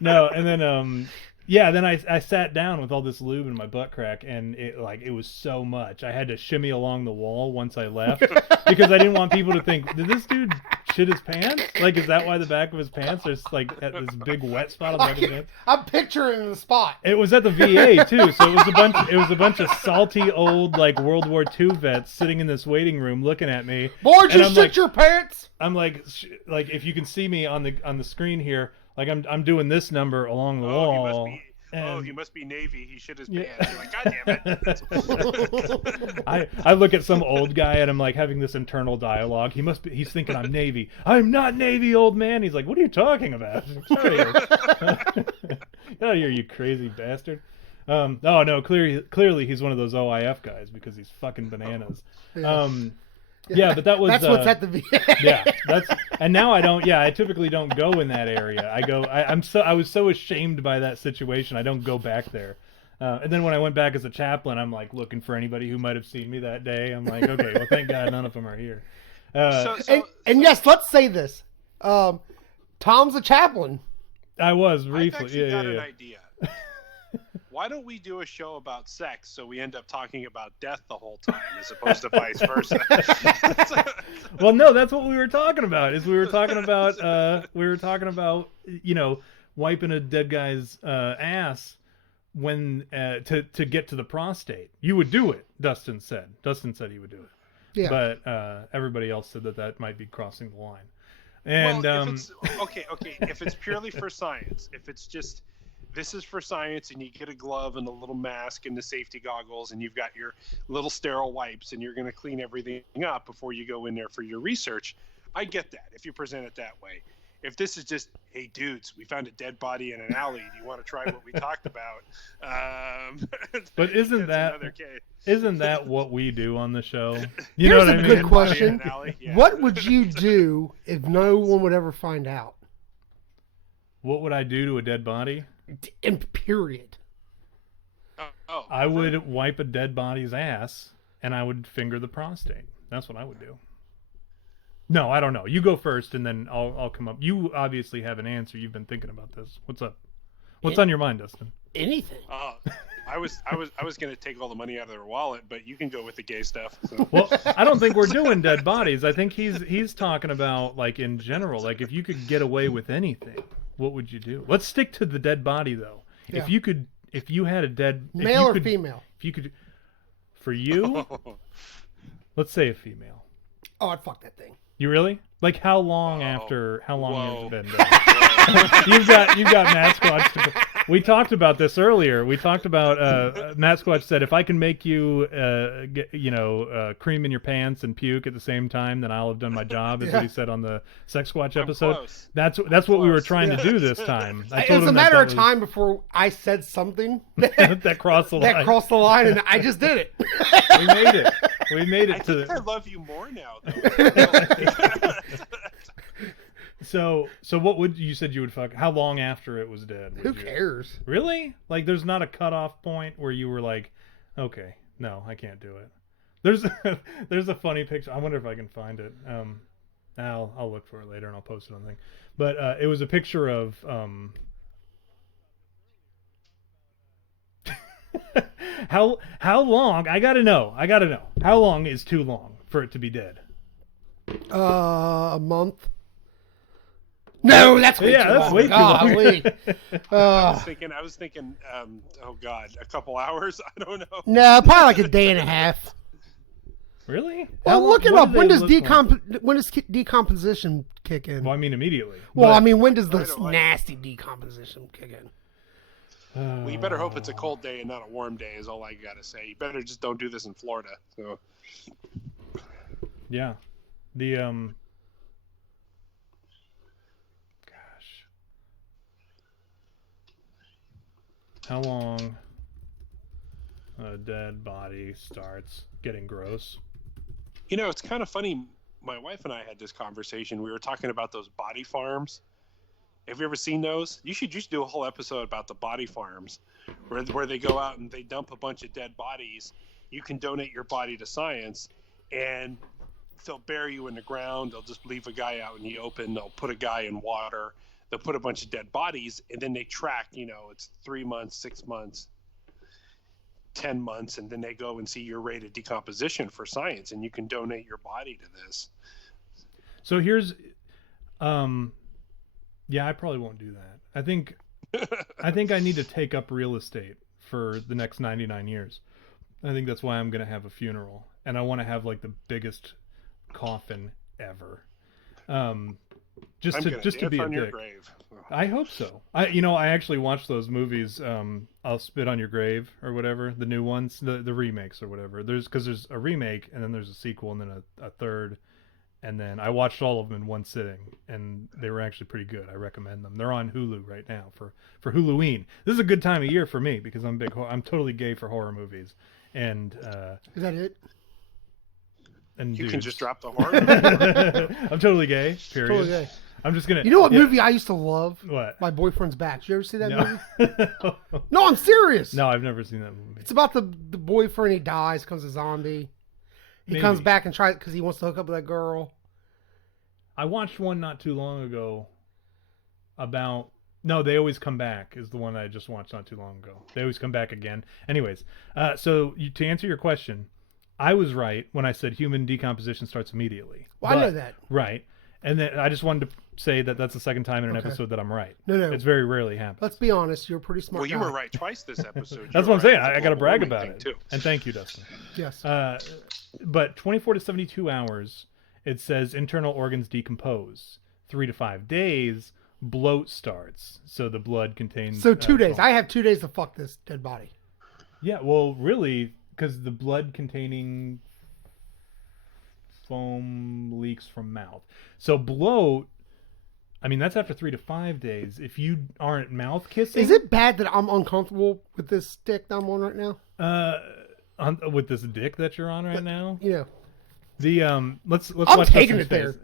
no, and then yeah, then I sat down with all this lube in my butt crack, and it was so much. I had to shimmy along the wall once I left because I didn't want people to think, did this dude shit his pants? Like, is that why the back of his pants there's like at this big wet spot on the back of his pants? I'm picturing the spot. It was at the VA too, so it was a bunch of salty old like World War II vets sitting in this waiting room looking at me. Boy, you I'm shit like, your pants. I'm like if you can see me on the screen here, like I'm doing this number along the wall. He must be Navy. He shit his pants. You're like, God damn it. I look at some old guy and I'm like having this internal dialogue. He's thinking I'm Navy. I'm not Navy, old man. He's like, what are you talking about? Get out of here. Get out of here, you crazy bastard. Oh no, clearly he's one of those OIF guys because he's fucking bananas. Yeah, but that was that's what's at the VA. Yeah, and now I typically don't go in that area. I was so ashamed by that situation. I don't go back there. And then when I went back as a chaplain, I'm like looking for anybody who might have seen me that day. I'm like, okay, well, thank God none of them are here. And yes, let's say this. Tom's a chaplain. I was briefly. I've actually got an idea. Why don't we do a show about sex so we end up talking about death the whole time as opposed to vice versa? Well, no, that's what we were talking about. We were talking about you know, wiping a dead guy's ass when to get to the prostate. You would do it, Dustin said. Dustin said he would do it. Yeah. But everybody else said that might be crossing the line. And well, if it's, okay, if it's purely for science, if it's just this is for science and you get a glove and a little mask and the safety goggles and you've got your little sterile wipes and you're going to clean everything up before you go in there for your research, I get that if you present it that way. If this is just, hey dudes, we found a dead body in an alley, do you want to try what we talked about? But isn't that what we do on the show? You Here's know what a I mean? good question. Yeah. What would you do if no one would ever find out? What would I do to a dead body? In period. I would wipe a dead body's ass and I would finger the prostate. That's what I would do. No, I don't know. You go first and then I'll come up. You obviously have an answer. You've been thinking about this. What's up? What's on your mind, Dustin? Anything. I was going to take all the money out of their wallet, but you can go with the gay stuff. So. Well, I don't think we're doing dead bodies. I think he's talking about like in general, like if you could get away with anything, what would you do? Let's stick to the dead body though. Yeah. If you had a dead male or female, if you could, for you, Let's say a female. Oh, I'd fuck that thing. You really? Like how long after? How long has it been done? you've got Matt Squatch. We talked about this earlier. We talked about Matt Squatch said if I can make you cream in your pants and puke at the same time, then I'll have done my job. Is what he said on the Sex Squatch episode. Close. That's what we were trying to do this time. It was a matter of time before I said something that crossed the line. That crossed the line, and I just did it. We made it. We made it I think I love you more now, though. So what would you said you would fuck? How long after it was dead? Who cares? Really? Like, there's not a cutoff point where you were like, okay, no, I can't do it. There's a funny picture. I wonder if I can find it. I'll look for it later and I'll post it on the thing. But it was a picture of how long? I gotta know. How long is too long for it to be dead? A month. No, that's way too long. Way too long. I was thinking, oh God, a couple hours? I don't know. No, probably like a day and a half. Really? Well, look it up. When does decomposition kick in? Well, I mean immediately. Well, I mean, when does this nasty decomposition kick in? Well, you better hope it's a cold day and not a warm day is all I gotta say. You better just don't do this in Florida. So. Yeah. The how long a dead body starts getting gross? You know, it's kind of funny. My wife and I had this conversation. We were talking about those body farms. Have you ever seen those? You should do a whole episode about the body farms where they go out and they dump a bunch of dead bodies. You can donate your body to science, and they'll bury you in the ground. They'll just leave a guy out in the open. They'll put a guy in water. They'll put a bunch of dead bodies, and then they track, it's 3 months, 6 months, 10 months, and then they go and see your rate of decomposition for science, and you can donate your body to this. So here's, yeah, I probably won't do that. I think I need to take up real estate for the next 99 years. I think that's why I'm going to have a funeral, and I want to have like the biggest coffin ever. Just to be a dick. Grave. I hope so. I actually watched those movies. I'll Spit on Your Grave or whatever, the new ones, the remakes or whatever. There's a remake and then there's a sequel and then a third, and then I watched all of them in one sitting and they were actually pretty good. I recommend them. They're on Hulu right now for Halloween. This is a good time of year for me because I'm I'm totally gay for horror movies. And is that it? And you dudes. Can just drop the horror. I'm totally gay. Period. Totally gay. I'm just gonna. You know what movie I used to love? What? My Boyfriend's Back. Did you ever see that movie? No, I'm serious. No, I've never seen that movie. It's about the boyfriend. He dies, becomes a zombie. He comes back and tries because he wants to hook up with that girl. I watched one not too long ago about. No, They Always Come Back is the one I just watched not too long ago. They Always Come Back Again. Anyways, to answer your question, I was right when I said human decomposition starts immediately. Well, I know that. Right. And then I just wanted to say that that's the second time in an episode that I'm right. No. It's very rarely happens. Let's be honest. You're a pretty smart guy. You were right twice this episode. That's what I'm saying. I got to brag about it. Too. And thank you, Dustin. Yes. But 24 to 72 hours, it says internal organs decompose. 3 to 5 days, bloat starts. So the blood contains... So 2 days. I have 2 days to fuck this dead body. Yeah, well, really, because the blood containing foam leaks from mouth. So bloat, I mean, that's after 3 to 5 days. If you aren't mouth kissing... Is it bad that I'm uncomfortable with this dick that I'm on right now? With this dick that you're on right now? Yeah. The let's I'm watch taking it there.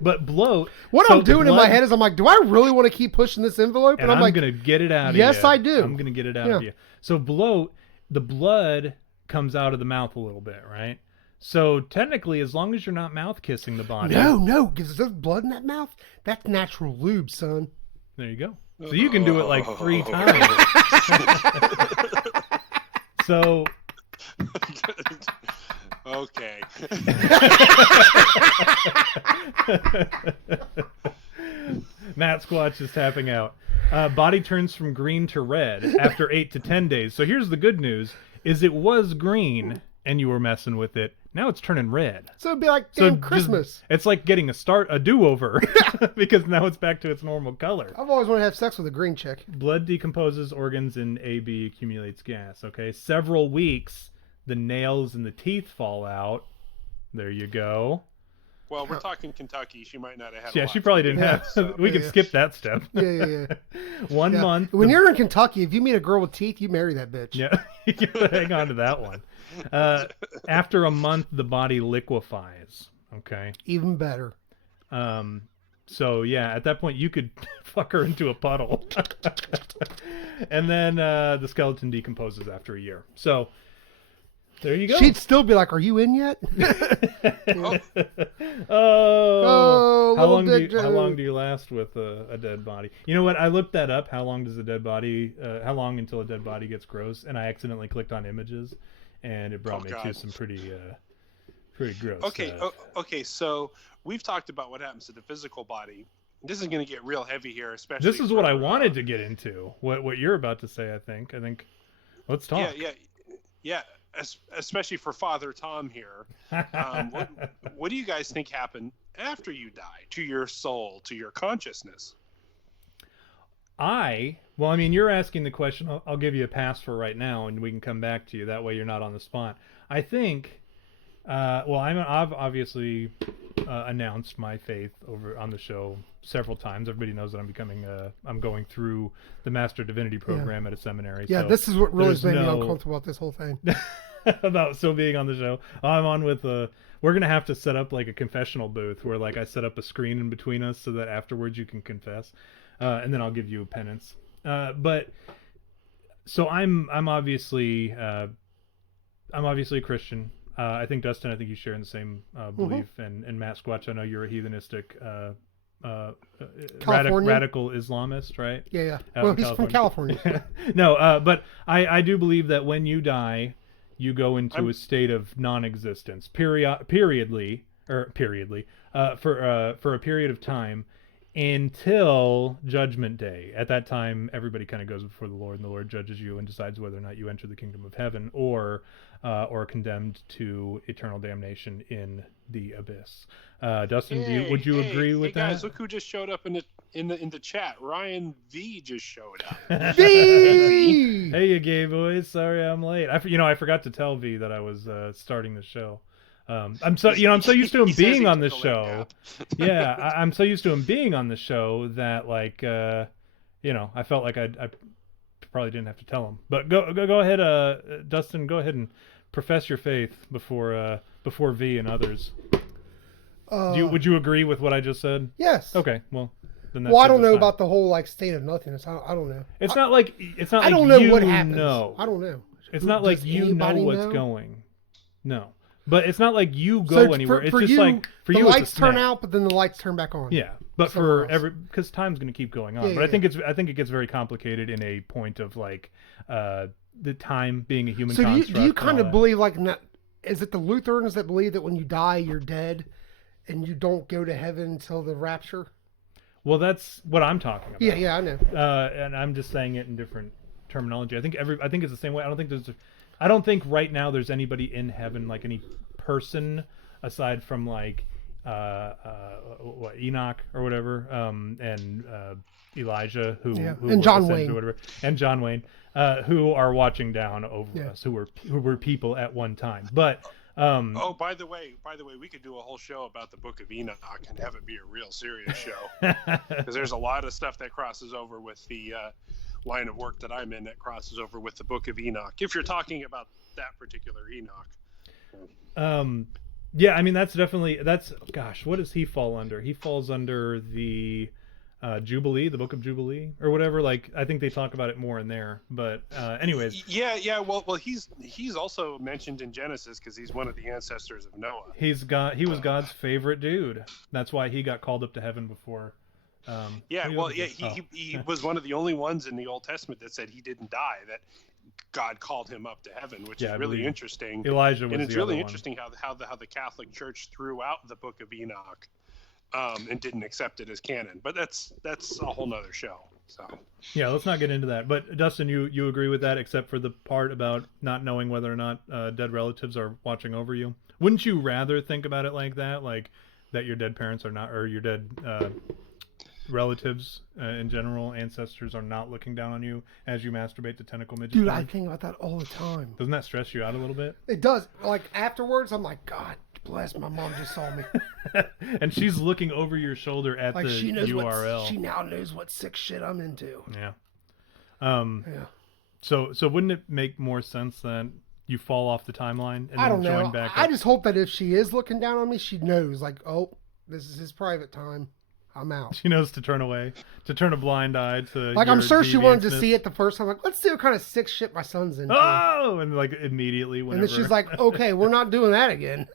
But bloat. What I'm doing in my head is I'm like, do I really want to keep pushing this envelope? And I'm like, gonna get it out of you. Yes, I do. I'm gonna get it out of you. So bloat, the blood comes out of the mouth a little bit, right? So technically, as long as you're not mouth kissing the body. No, because there's blood in that mouth. That's natural lube, son. There you go. So you can do it like 3 times. So. Okay. Matt Squatch is tapping out. Body turns from green to red after 8 to 10 days. So here's the good news: is it was green and you were messing with it. Now it's turning red. So it'd be like damn Christmas. It's like getting a do-over because now it's back to its normal color. I've always wanted to have sex with a green chick. Blood decomposes organs and AB accumulates gas. Okay, several weeks, the nails and the teeth fall out. There you go. Well, we're talking Kentucky. She might not have had. Yeah, she probably didn't have. So. We can skip that step. Yeah. 1 month. When you're in Kentucky, if you meet a girl with teeth, you marry that bitch. Yeah, you gotta hang on to that one. After a month, the body liquefies. Okay. Even better. So yeah, at that point you could fuck her into a puddle. And then the skeleton decomposes after a year. So there you go. She'd still be like, "Are you in yet?" Oh, how long do you last with a dead body? You know what? I looked that up. How long does a dead body? How long until a dead body gets gross? And I accidentally clicked on images, and it brought me to some pretty gross. Okay. So we've talked about what happens to the physical body. This is going to get real heavy here, especially. This is what I wanted to get into. What you're about to say, I think. Let's talk. Yeah. Especially for Father Tom here. What do you guys think happened after you die to your soul, to your consciousness? You're asking the question. I'll give you a pass for right now, and we can come back to you. That way you're not on the spot. I think, I've obviously announced my faith over on the show several times. Everybody knows that I'm going through the Master Divinity program at a seminary. Yeah, so this is what really made me uncomfortable about this whole thing. About still being on the show. I'm on with we're gonna have to set up like a confessional booth where like I set up a screen in between us so that afterwards you can confess, and then I'll give you a penance. But so I'm obviously a Christian. I think Dustin, you share in the same belief, and Matt Squatch, I know you're a heathenistic radical Islamist, right? Yeah. Well, he's from California. No, but I do believe that when you die, you go into a state of non-existence, periodly, for a period of time until Judgment Day. At that time, everybody kind of goes before the Lord, and the Lord judges you and decides whether or not you enter the kingdom of heaven or condemned to eternal damnation in the abyss. Dustin, would you agree with that? Hey guys, look who just showed up in the chat. Ryan V just showed up. V! Hey, you gay boys. Sorry I'm late. I forgot to tell V that I was starting the show. I'm so used to him being on this show. Yeah, I'm so used to him being on the show that I felt like I probably didn't have to tell him. But go ahead, Dustin. Go ahead and profess your faith before V and others. Would you agree with what I just said? Yes. Okay. Well, then I don't know about the whole state of nothingness. I don't know. It's not like I don't know what happens. Know. I don't know. It's not like you know what's going. No. But it's not like you go anywhere. It's just like for you, the lights turn out, but then the lights turn back on. Yeah, but because time's going to keep going on. I think it gets very complicated in a point of the time being a human construct. So do you kind of believe is it the Lutherans that believe that when you die you're dead, and you don't go to heaven until the rapture? Well, that's what I'm talking about. Yeah, I know. And I'm just saying it in different terminology. I think it's the same way. I don't think right now there's anybody in heaven, like any person aside from Enoch or whatever, and Elijah who and John Wayne or whatever, and John Wayne, who are watching down over us, who were people at one time. But by the way, we could do a whole show about the Book of Enoch and have it be a real serious show, because there's a lot of stuff that crosses over with the line of work that I'm in that crosses over with the Book of Enoch, if you're talking about that particular Enoch. Yeah, I mean that's what does he fall under? He falls under the Jubilee, the Book of Jubilee or whatever. I think they talk about it more in there, but anyways. Yeah, well he's also mentioned in Genesis because he's one of the ancestors of Noah. He was God's favorite dude. That's why he got called up to heaven before. He was one of the only ones in the Old Testament that said he didn't die, that God called him up to heaven, which is really interesting. Elijah was, and it's really interesting how the Catholic Church threw out the Book of Enoch and didn't accept it as canon. But that's a whole nother show. So yeah, let's not get into that. But Dustin, you agree with that, except for the part about not knowing whether or not dead relatives are watching over you? Wouldn't you rather think about it like that your dead parents are not, or your dead relatives in general, ancestors, are not looking down on you as you masturbate to tentacle midget? Dude, porn? I think about that all the time. Doesn't that stress you out a little bit? It does. Like afterwards, I'm like, God bless, my mom just saw me. And she's looking over your shoulder at Like the she knows URL. she now knows what sick shit I'm into. Yeah. Yeah. So wouldn't it make more sense that you fall off the timeline and I then don't know. join back I up? just hope that if she is looking down on me, she knows, like, oh, this is his private time. I'm out. She knows to turn away, to turn a blind eye to. Like, I'm your sure she wanted to deviousness. see it the first time. Like, let's see what kind of sick shit my son's into. Oh, and like immediately whenever. And then she's like, okay, we're not doing that again.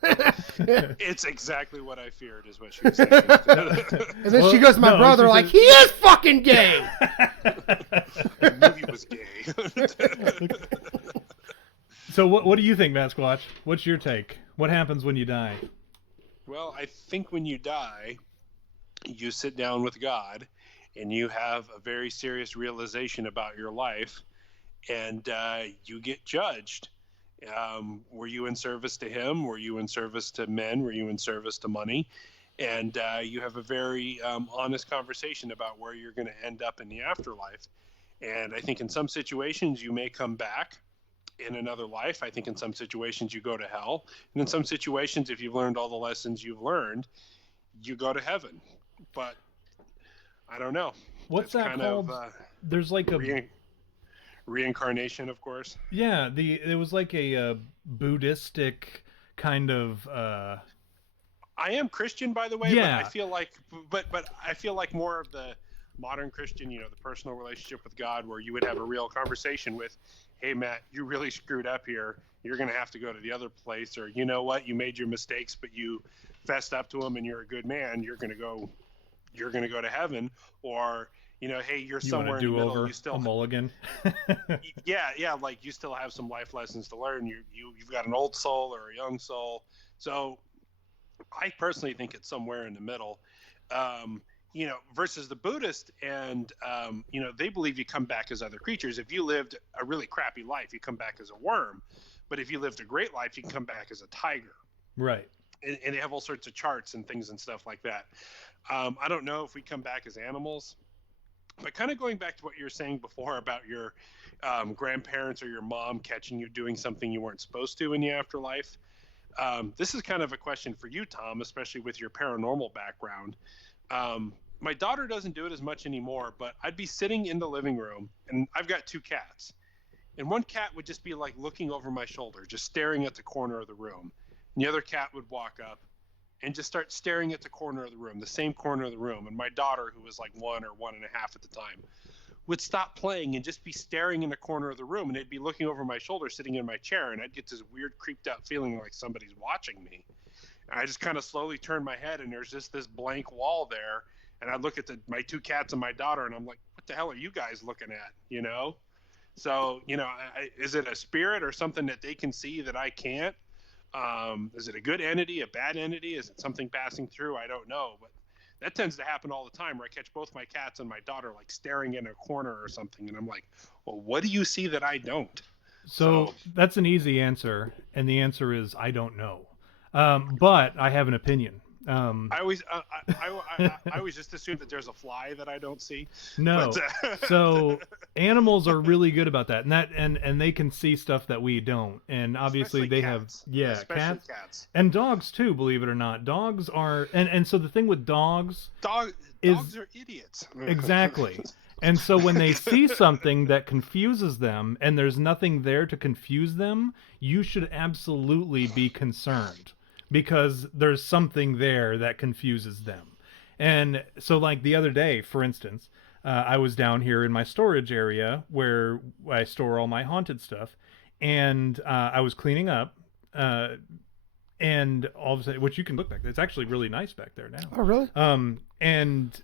it's exactly what I feared, is what she was saying. And then she goes to my brother, like, he is fucking gay. I knew he was gay. So what do you think, Matt Squatch? What's your take? What happens when you die? Well, I think when you die, you sit down with God and you have a very serious realization about your life, and you get judged. Were you in service to him? Were you in service to men? Were you in service to money? And you have a very honest conversation about where you're going to end up in the afterlife. And I think in some situations you may come back in another life. I think in some situations you go to hell. And in some situations, if you've learned all the lessons you've learned, you go to heaven. But I don't know. What's that kind called? There's like a reincarnation, of course. Yeah, it was like a Buddhistic kind of. I am Christian, by the way. Yeah. But I feel like more of the modern Christian, the personal relationship with God, where you would have a real conversation with, hey, Matt, you really screwed up here. You're going to have to go to the other place. Or, you know what? You made your mistakes, but you fessed up to them and you're a good man. You're going to go to heaven. Or, hey, you're somewhere in the middle. You still a mulligan. yeah. Like you still have some life lessons to learn. You've got an old soul or a young soul. So I personally think it's somewhere in the middle. Versus the Buddhist, and they believe you come back as other creatures. If you lived a really crappy life, you come back as a worm. But if you lived a great life, you can come back as a tiger. Right. And they have all sorts of charts and things and stuff like that. I don't know if we come back as animals, but kind of going back to what you were saying before about your grandparents or your mom catching you doing something you weren't supposed to in the afterlife. This is kind of a question for you, Tom, especially with your paranormal background. My daughter doesn't do it as much anymore, but I'd be sitting in the living room, and I've got 2 cats. And one cat would just be like looking over my shoulder, just staring at the corner of the room. And the other cat would walk up and just start staring at the corner of the room, the same corner of the room. And my daughter, who was like 1 or 1.5 at the time, would stop playing and just be staring in the corner of the room. And they'd be looking over my shoulder, sitting in my chair. And I'd get this weird creeped out feeling like somebody's watching me. And I just kind of slowly turned my head, and there's just this blank wall there. And I look at my 2 cats and my daughter, and I'm like, what the hell are you guys looking at, So, is it a spirit or something that they can see that I can't? Is it a good entity, a bad entity? Is it something passing through? I don't know. But that tends to happen all the time, where I catch both my cats and my daughter like staring in a corner or something. And I'm like, well, what do you see that I don't? So that's an easy answer. And the answer is, I don't know. But I have an opinion. I always just assume that there's a fly that I don't see. No. But, So animals are really good about that, and they can see stuff that we don't. And obviously especially they cats. have Especially cats. and dogs too. Believe it or not, dogs are and so the thing with dogs Dogs are idiots. Exactly. And so when they see something that confuses them, and there's nothing there to confuse them, you should absolutely be concerned. Because there's something there that confuses them. And so like the other day, for instance, I was down here in my storage area where I store all my haunted stuff. And I was cleaning up. And all of a sudden, which you can look back, it's actually really nice back there now. Oh, really? And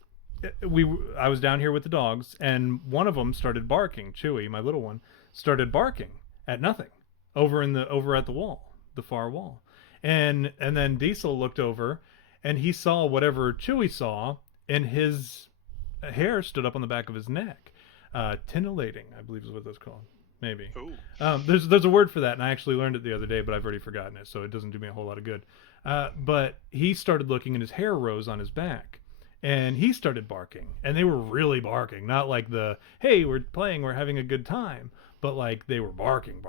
I was down here with the dogs, and one of them started barking. Chewy, my little one, started barking at nothing over at the wall, the far wall. And then Diesel looked over, and he saw whatever Chewy saw, and his hair stood up on the back of his neck. Titillating, I believe is what that's called. Maybe. Ooh. There's a word for that, and I actually learned it the other day, but I've already forgotten it, so it doesn't do me a whole lot of good. But he started looking, and his hair rose on his back, and he started barking, and they were really barking, not like the hey, we're playing, we're having a good time, but like they were barking.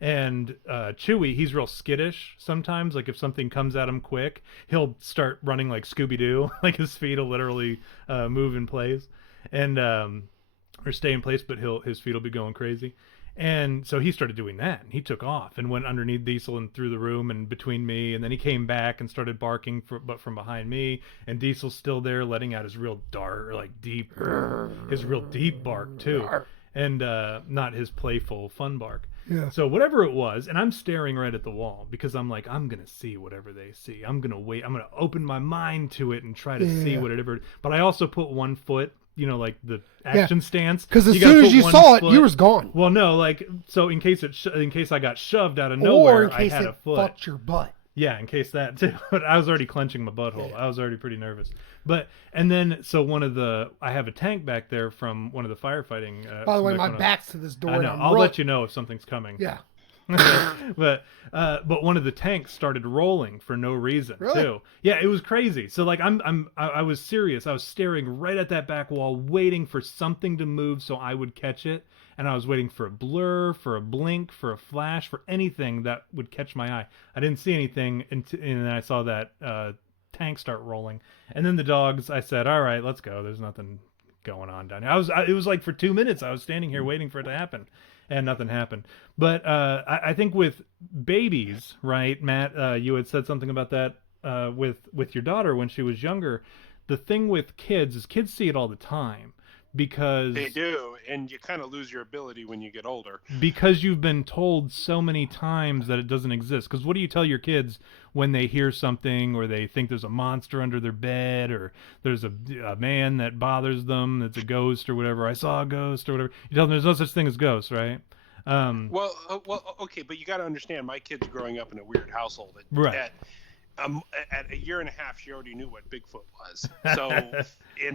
And Chewy, he's real skittish sometimes. Like if something comes at him quick, he'll start running like Scooby-Doo. Like his feet will literally move in place, and or stay in place, but his feet will be going crazy. And so he started doing that, and he took off and went underneath Diesel and through the room and between me, and then he came back and started barking, but from behind me, and Diesel's still there, letting out his real dark, or like his real deep bark too, and not his playful fun bark. Yeah. So whatever it was, and I'm staring right at the wall because I'm like, I'm gonna see whatever they see. I'm gonna wait. I'm gonna open my mind to it and try to see whatever. But I also put one foot, like the action stance. Because as soon as you saw it, you was gone. Well, no, like so in case I got shoved out of nowhere, or in case I had a foot. Fucked your butt. Yeah, in case that too. But I was already clenching my butthole. I was already pretty nervous. And then I have a tank back there from one of the firefighting. By the way, my back's to this door. I know. I'll let you know if something's coming. Yeah. but one of the tanks started rolling for no reason really? too. Yeah, it was crazy. So like I was serious. I was staring right at that back wall, waiting for something to move so I would catch it. And I was waiting for a blur, for a blink, for a flash, for anything that would catch my eye. I didn't see anything, and then I saw that tank start rolling. And then the dogs, I said, all right, let's go. There's nothing going on down here. It was like for 2 minutes, I was standing here waiting for it to happen, and nothing happened. But I think with babies, right, Matt, you had said something about that with your daughter when she was younger. The thing with kids is kids see it all the time. Because they do, and you kind of lose your ability when you get older. Because you've been told so many times that it doesn't exist. Because what do you tell your kids when they hear something, or they think there's a monster under their bed, or there's a man that bothers them that's a ghost or whatever? I saw a ghost or whatever. You tell them there's no such thing as ghosts, right? Well, okay, but you got to understand, my kid's growing up in a weird household. Right. At a year and a half, she already knew what Bigfoot was. So in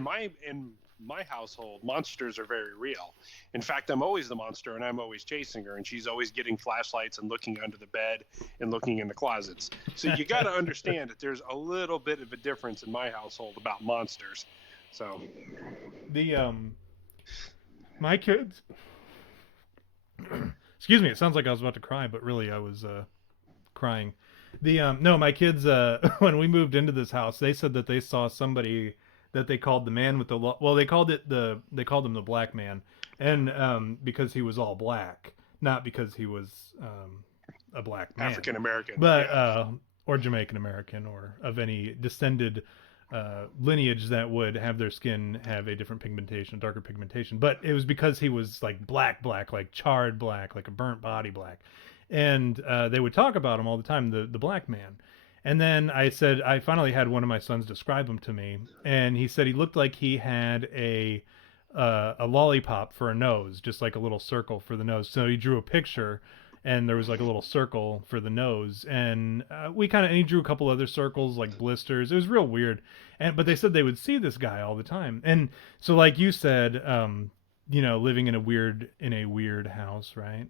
my household, monsters are very real. In fact, I'm always the monster, and I'm always chasing her, and she's always getting flashlights and looking under the bed and looking in the closets. So you got to understand that there's a little bit of a difference in my household about monsters. So my kids excuse me, it sounds like I was about to cry, but really I was crying. No, my kids when we moved into this house, they said that they saw somebody that they called the man with they called him the black man, and because he was all black, not because he was a black man, African American, but or Jamaican American, or of any descended lineage that would have their skin have a different pigmentation, darker pigmentation. But it was because he was like black, like charred black, like a burnt body black, and they would talk about him all the time, the black man. And then I finally had one of my sons describe him to me, and he said he looked like he had a lollipop for a nose, just like a little circle for the nose. So he drew a picture, and there was like a little circle for the nose, and he drew a couple other circles like blisters. It was real weird, but they said they would see this guy all the time. And so, like you said, living in a weird house, right?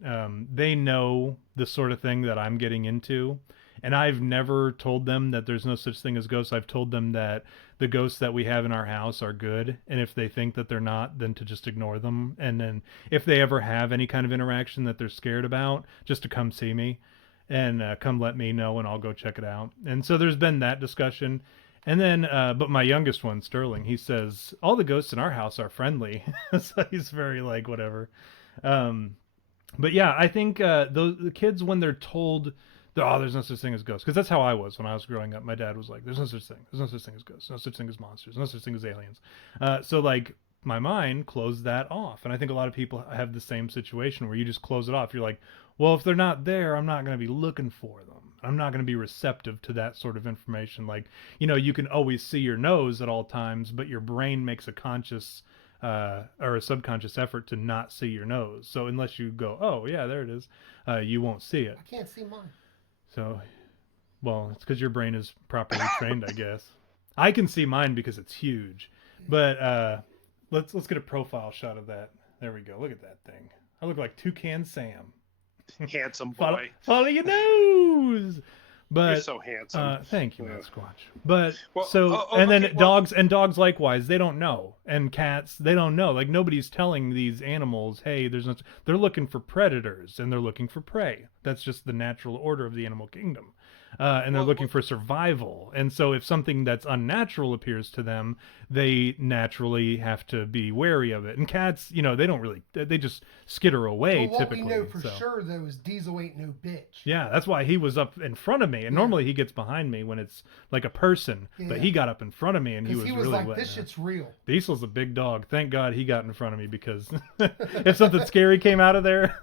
They know the sort of thing that I'm getting into. And I've never told them that there's no such thing as ghosts. I've told them that the ghosts that we have in our house are good. And if they think that they're not, then to just ignore them. And then if they ever have any kind of interaction that they're scared about, just to come see me and come let me know, and I'll go check it out. And so there's been that discussion. And then, but my youngest one, Sterling, he says, all the ghosts in our house are friendly. So he's very like, whatever. But yeah, I think the kids, when they're told, there's no such thing as ghosts. Because that's how I was when I was growing up. My dad was like, there's no such thing. There's no such thing as ghosts. No such thing as monsters. No such thing as aliens. So like my mind closed that off. And I think a lot of people have the same situation where you just close it off. You're like, well, if they're not there, I'm not going to be looking for them. I'm not going to be receptive to that sort of information. Like, you can always see your nose at all times, but your brain makes a conscious or a subconscious effort to not see your nose. So unless you go, oh yeah, there it is, you won't see it. I can't see mine. So, well, it's because your brain is properly trained, I guess. I can see mine because it's huge. But let's get a profile shot of that There we go. Look at that thing. I look like Toucan Sam. Handsome boy. Follow your nose. But you're so handsome. Thank you, Matt Squatch. But then dogs likewise, they don't know, and cats, they don't know. Like, nobody's telling these animals, hey, they're looking for predators and they're looking for prey. That's just the natural order of the animal kingdom. And they're looking for survival. And so if something that's unnatural appears to them, they naturally have to be wary of it. And cats, they don't really, they just skitter away typically. What we know for sure, though, is Diesel ain't no bitch. Yeah, that's why he was up in front of me. And normally he gets behind me when it's like a person. Yeah. But he got up in front of me and he was really like, this shit's real. Diesel's a big dog. Thank God he got in front of me, because if something scary came out of there,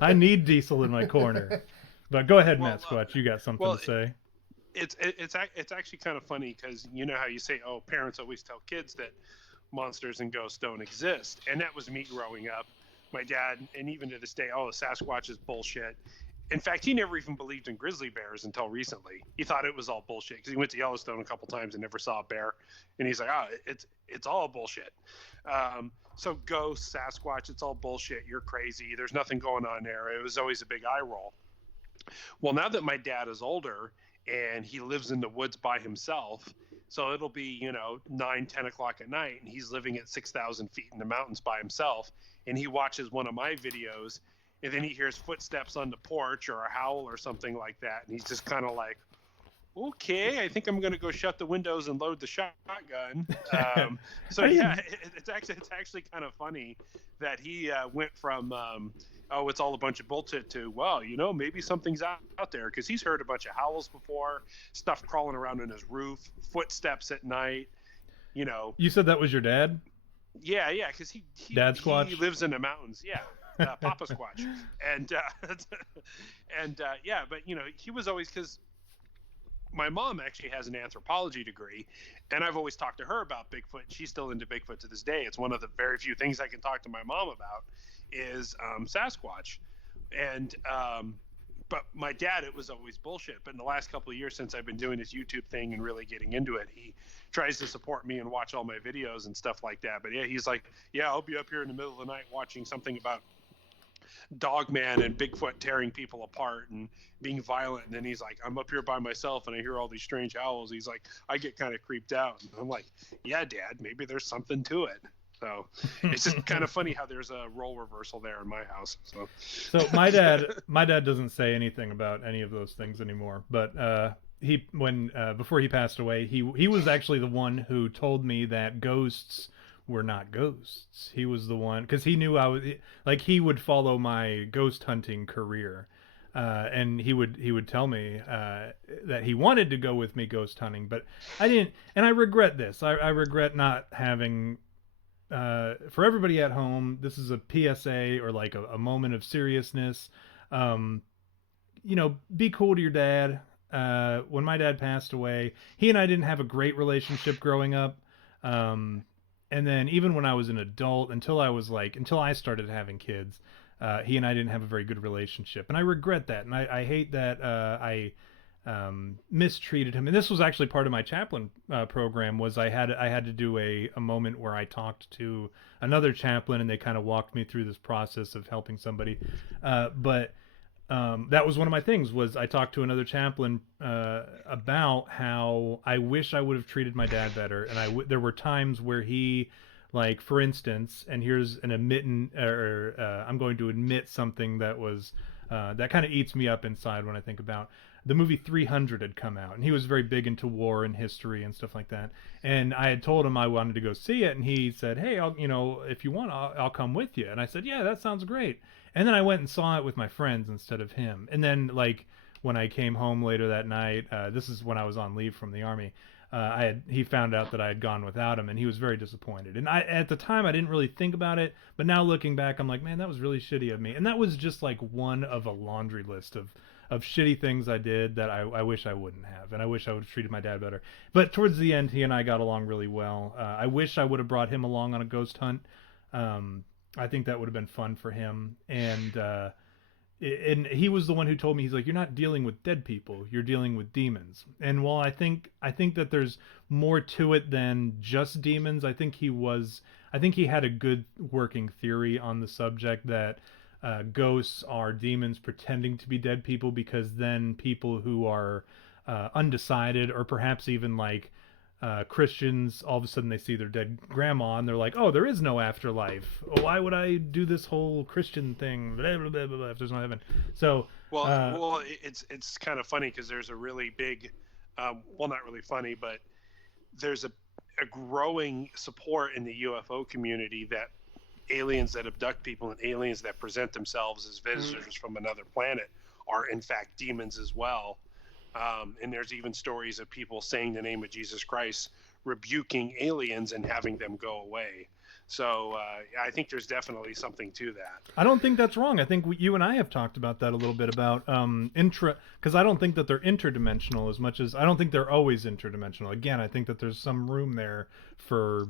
I need Diesel in my corner. But go ahead, Matt Squatch. You got something to say. It's actually kind of funny, because you know how you say, oh, parents always tell kids that monsters and ghosts don't exist. And that was me growing up. My dad, and even to this day, oh, the Sasquatch is bullshit. In fact, he never even believed in grizzly bears until recently. He thought it was all bullshit, because he went to Yellowstone a couple times and never saw a bear. And he's like, oh, it's all bullshit. So ghosts, Sasquatch, it's all bullshit. You're crazy. There's nothing going on there. It was always a big eye roll. Well, now that my dad is older and he lives in the woods by himself, so it'll be, 9, 10 o'clock at night, and he's living at 6,000 feet in the mountains by himself, and he watches one of my videos, and then he hears footsteps on the porch or a howl or something like that, and he's just kind of like, okay, I think I'm going to go shut the windows and load the shotgun. So yeah, it's actually kind of funny that he went from oh, it's all a bunch of bullshit to, well, maybe something's out there, because he's heard a bunch of howls before, stuff crawling around on his roof, footsteps at night. You said that was your dad? Yeah, because he Dad Squatch? He lives in the mountains. Yeah. Papa Squatch. And yeah, but he was always, because my mom actually has an anthropology degree, and I've always talked to her about Bigfoot. She's still into Bigfoot to this day. It's one of the very few things I can talk to my mom about is Sasquatch. And but my dad, it was always bullshit. But in the last couple of years, since I've been doing this YouTube thing and really getting into it, he tries to support me and watch all my videos and stuff like that. But yeah, he's like, yeah, I'll be up here in the middle of the night watching something about Dogman and Bigfoot tearing people apart and being violent, and then he's like, I'm up here by myself and I hear all these strange howls. He's like, I get kind of creeped out. And I'm like, yeah, Dad, maybe there's something to it. So it's just kind of funny how there's a role reversal there in my house. So my dad doesn't say anything about any of those things anymore, but before he passed away, he was actually the one who told me that ghosts were not ghosts. He was the one, because he knew he would follow my ghost hunting career, and he would tell me that he wanted to go with me ghost hunting, but I didn't, and I regret this. I regret not having. For everybody at home, this is a PSA, or like a moment of seriousness. Be cool to your dad. When my dad passed away, he and I didn't have a great relationship growing up. And then even when I was an adult, until I started having kids, he and I didn't have a very good relationship. And I regret that. And I hate that I mistreated him. And this was actually part of my chaplain program, was I had to do a moment where I talked to another chaplain, and they kind of walked me through this process of helping somebody. But that was one of my things, was I talked to another chaplain about how I wish I would have treated my dad better. And there were times where he, like, for instance, and here's an I'm going to admit something that was that kind of eats me up inside when I think about the movie 300 had come out, and he was very big into war and history and stuff like that. And I had told him I wanted to go see it, and he said, hey, if you want, I'll come with you. And I said, yeah, that sounds great. And then I went and saw it with my friends instead of him. And then, like, when I came home later that night, this is when I was on leave from the Army, he found out that I had gone without him, and he was very disappointed. And at the time, I didn't really think about it, but now looking back, I'm like, man, that was really shitty of me. And that was just like one of a laundry list of shitty things I did that I wish I wouldn't have, and I wish I would have treated my dad better. But towards the end, he and I got along really well. I wish I would have brought him along on a ghost hunt. I think that would have been fun for him. And and he was the one who told me, he's like, you're not dealing with dead people, you're dealing with demons. And while I think that there's more to it than just demons, I think he had a good working theory on the subject that ghosts are demons pretending to be dead people, because then people who are undecided, or perhaps even like Christians, all of a sudden they see their dead grandma and they're like, oh, there is no afterlife. Why would I do this whole Christian thing? Blah, blah, blah, blah, if there's no heaven. So, well, it's kind of funny because there's a really big, well, not really funny, but there's a growing support in the UFO community that aliens that abduct people and aliens that present themselves as visitors from another planet are in fact demons as well. And there's even stories of people saying the name of Jesus Christ, rebuking aliens and having them go away. So I think there's definitely something to that. I don't think that's wrong. I think you and I have talked about that a little bit, about because I don't think that they're interdimensional as much as I don't think they're always interdimensional. Again, I think that there's some room there for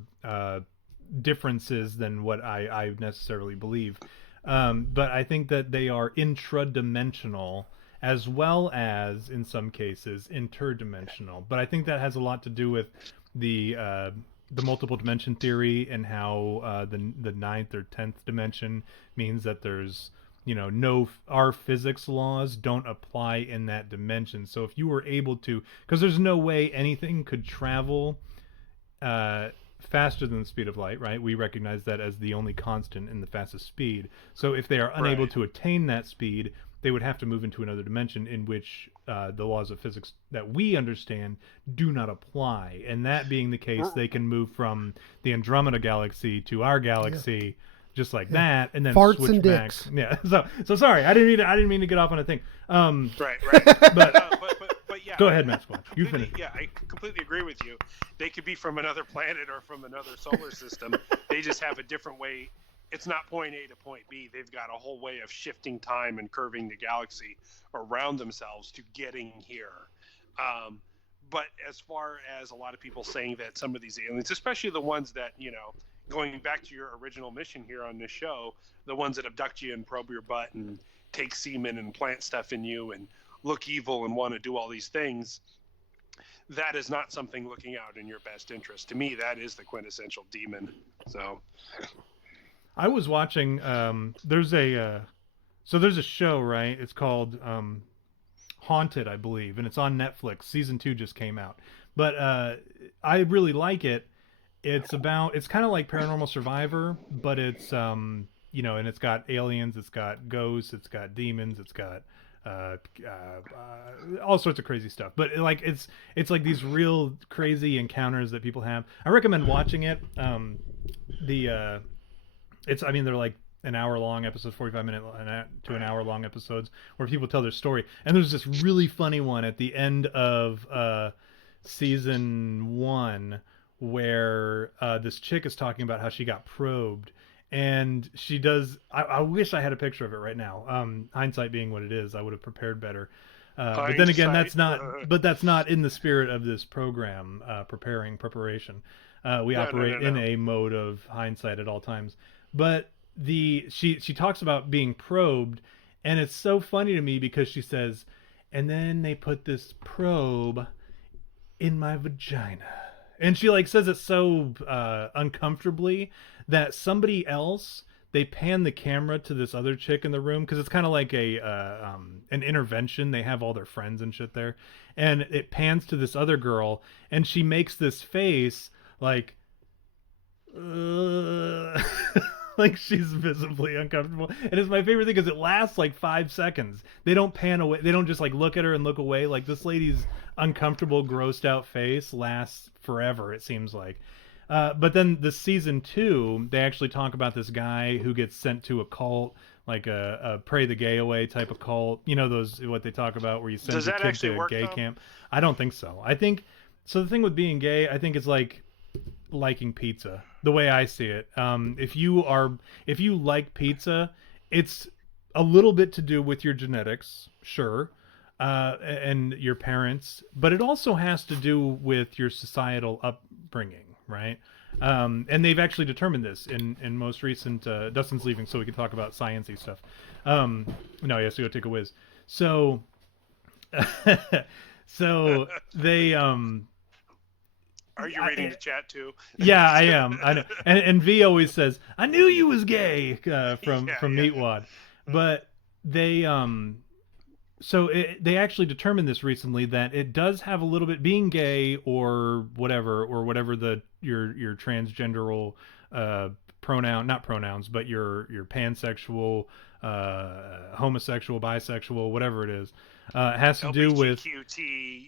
differences than what I necessarily believe. But I think that they are intradimensional, as well as, in some cases, interdimensional. But I think that has a lot to do with the multiple dimension theory, and how the ninth or 10th dimension means that there's, our physics laws don't apply in that dimension. So if you were able to, because there's no way anything could travel faster than the speed of light, right? We recognize that as the only constant in the fastest speed. So if they are unable to attain that speed, they would have to move into another dimension in which the laws of physics that we understand do not apply. And that being the case, they can move from the Andromeda galaxy to our galaxy, just like that, and then farts switch and back. dicks. Yeah. So sorry, I didn't mean to get off on a thing. Right. But yeah. Go ahead, Matt Squatch. You finish. Yeah, I completely agree with you. They could be from another planet or from another solar system. They just have a different way. It's not point A to point B. They've got a whole way of shifting time and curving the galaxy around themselves to getting here. But as far as a lot of people saying that some of these aliens, especially the ones that, going back to your original mission here on this show, the ones that abduct you and probe your butt and take semen and plant stuff in you and look evil and want to do all these things, that is not something looking out in your best interest. To me, that is the quintessential demon. So I was watching, there's a show, right? It's called Haunted, I believe, and it's on Netflix. Season 2 just came out. But I really like it. It's kind of like Paranormal Survivor, but it's, and it's got aliens, it's got ghosts, it's got demons, it's got all sorts of crazy stuff. But it's like these real crazy encounters that people have. I recommend watching it. They're like an hour long episodes, 45-minute to an hour long episodes, where people tell their story. And there's this really funny one at the end of season 1 where this chick is talking about how she got probed. And she does, I wish I had a picture of it right now. Hindsight being what it is, I would have prepared better. But then again, that's not in the spirit of this program, preparation. We operate in a mode of hindsight at all times. But she talks about being probed, and it's so funny to me because she says, and then they put this probe in my vagina. And she says it so uncomfortably that somebody else, they pan the camera to this other chick in the room, because it's kind of like an intervention. They have all their friends and shit there, and it pans to this other girl, and she makes this face like like she's visibly uncomfortable. And it's my favorite thing because it lasts like 5 seconds. They don't pan away. They don't just look at her and look away. Like, this lady's uncomfortable, grossed out face lasts forever, it seems like. But then the season 2, they actually talk about this guy who gets sent to a cult, like a pray the gay away type of cult. Those, what they talk about, where you send your kid to a gay camp. I don't think so. I think, so the thing with being gay, I think it's like liking pizza, the way I see it. If you like pizza, it's a little bit to do with your genetics, sure, and your parents, but it also has to do with your societal upbringing, right? And they've actually determined this in most recent. Dustin's leaving, so we can talk about sciencey stuff. No, he has to go take a whiz. So, so they. Are you reading the chat too? Yeah, I am. I know. And V always says, "I knew you was gay," from Meatwad, but they they actually determined this recently that it does have a little bit being gay or whatever your transgenderal pronoun, not pronouns, but your pansexual, homosexual, bisexual, whatever it is, has to do with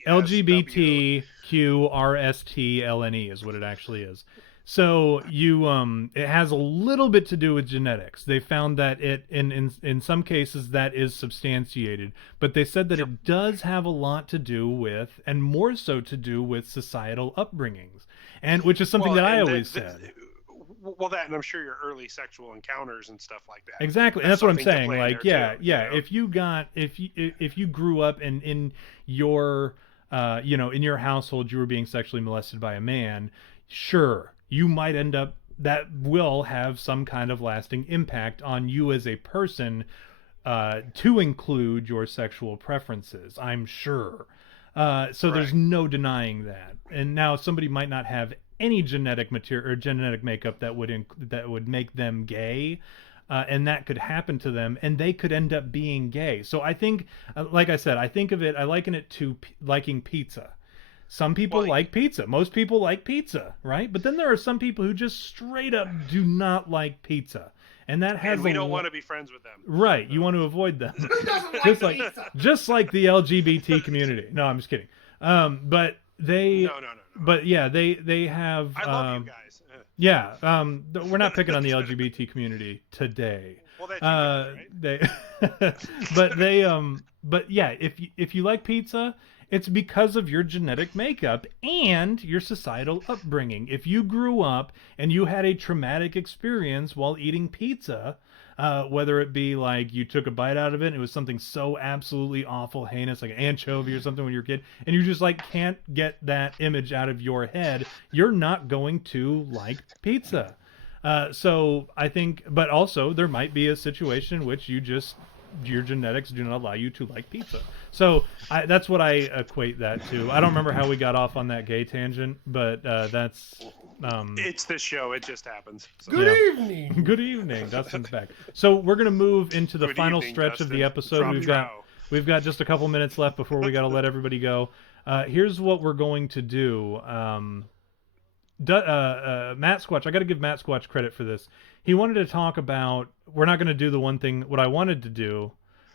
LGBTQRSTLNE is what it actually is. So it has a little bit to do with genetics. They found that it in some cases that is substantiated, but they said that it does have a lot to do with, and more so to do with, societal upbringings, and which is something that I always said. Well, that, and I'm sure your early sexual encounters and stuff like that. Exactly, and that's what I'm saying. Like, if you grew up in your in your household, you were being sexually molested by a man, sure, you might end up, that will have some kind of lasting impact on you as a person, to include your sexual preferences, I'm sure. So there's no denying that. And now somebody might not have any genetic material or genetic makeup that would make them gay, and that could happen to them, and they could end up being gay. So I think, like I said, I liken it to liking pizza. Some people like pizza. Most people like pizza, right? But then there are some people who just straight up do not like pizza. And that has, we don't want to be friends with them. Right. You want to avoid them. Who doesn't like pizza? Just like the LGBT community. No, I'm just kidding. But they... No. But yeah, they have... I love you guys. Yeah. We're not picking on the LGBT community today. Well, that's you guys, right? But yeah, if you like pizza, it's because of your genetic makeup and your societal upbringing. If you grew up and you had a traumatic experience while eating pizza, whether it be like you took a bite out of it and it was something so absolutely awful, heinous, like an anchovy or something when you were a kid, and you just like can't get that image out of your head, you're not going to like pizza. So I think, but also there might be a situation in which your genetics do not allow you to like pizza. So that's what I equate that to. I don't remember how we got off on that gay tangent, but that's... it's this show. It just happens. So. Good evening. Good evening. Dustin's back. So we're going to move into the final stretch of the episode. We've got just a couple minutes left before we got to let everybody go. Here's what we're going to do. Matt Squatch, I got to give Matt Squatch credit for this. He wanted to talk about, we're not going to do the one thing, what I wanted to do.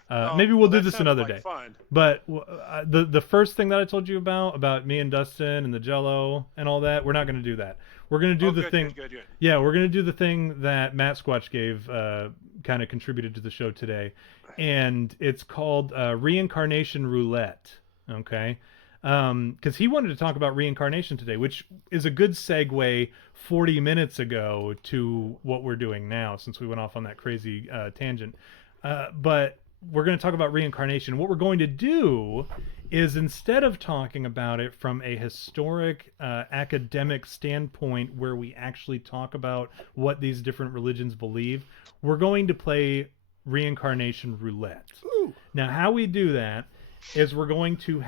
Maybe we'll do this another day. Fun. But the first thing that I told you about me and Dustin and the Jell-O and all that, we're not going to do that. We're going to do thing. Good. Yeah, we're going to do the thing that Matt Squatch gave, kind of contributed to the show today, and it's called Reincarnation Roulette. Okay. Because he wanted to talk about reincarnation today, which is a good segue 40 minutes ago to what we're doing now, since we went off on that crazy tangent. But we're going to talk about reincarnation. What we're going to do is, instead of talking about it from a historic academic standpoint where we actually talk about what these different religions believe, we're going to play reincarnation roulette. Ooh. Now, how we do that is we're going to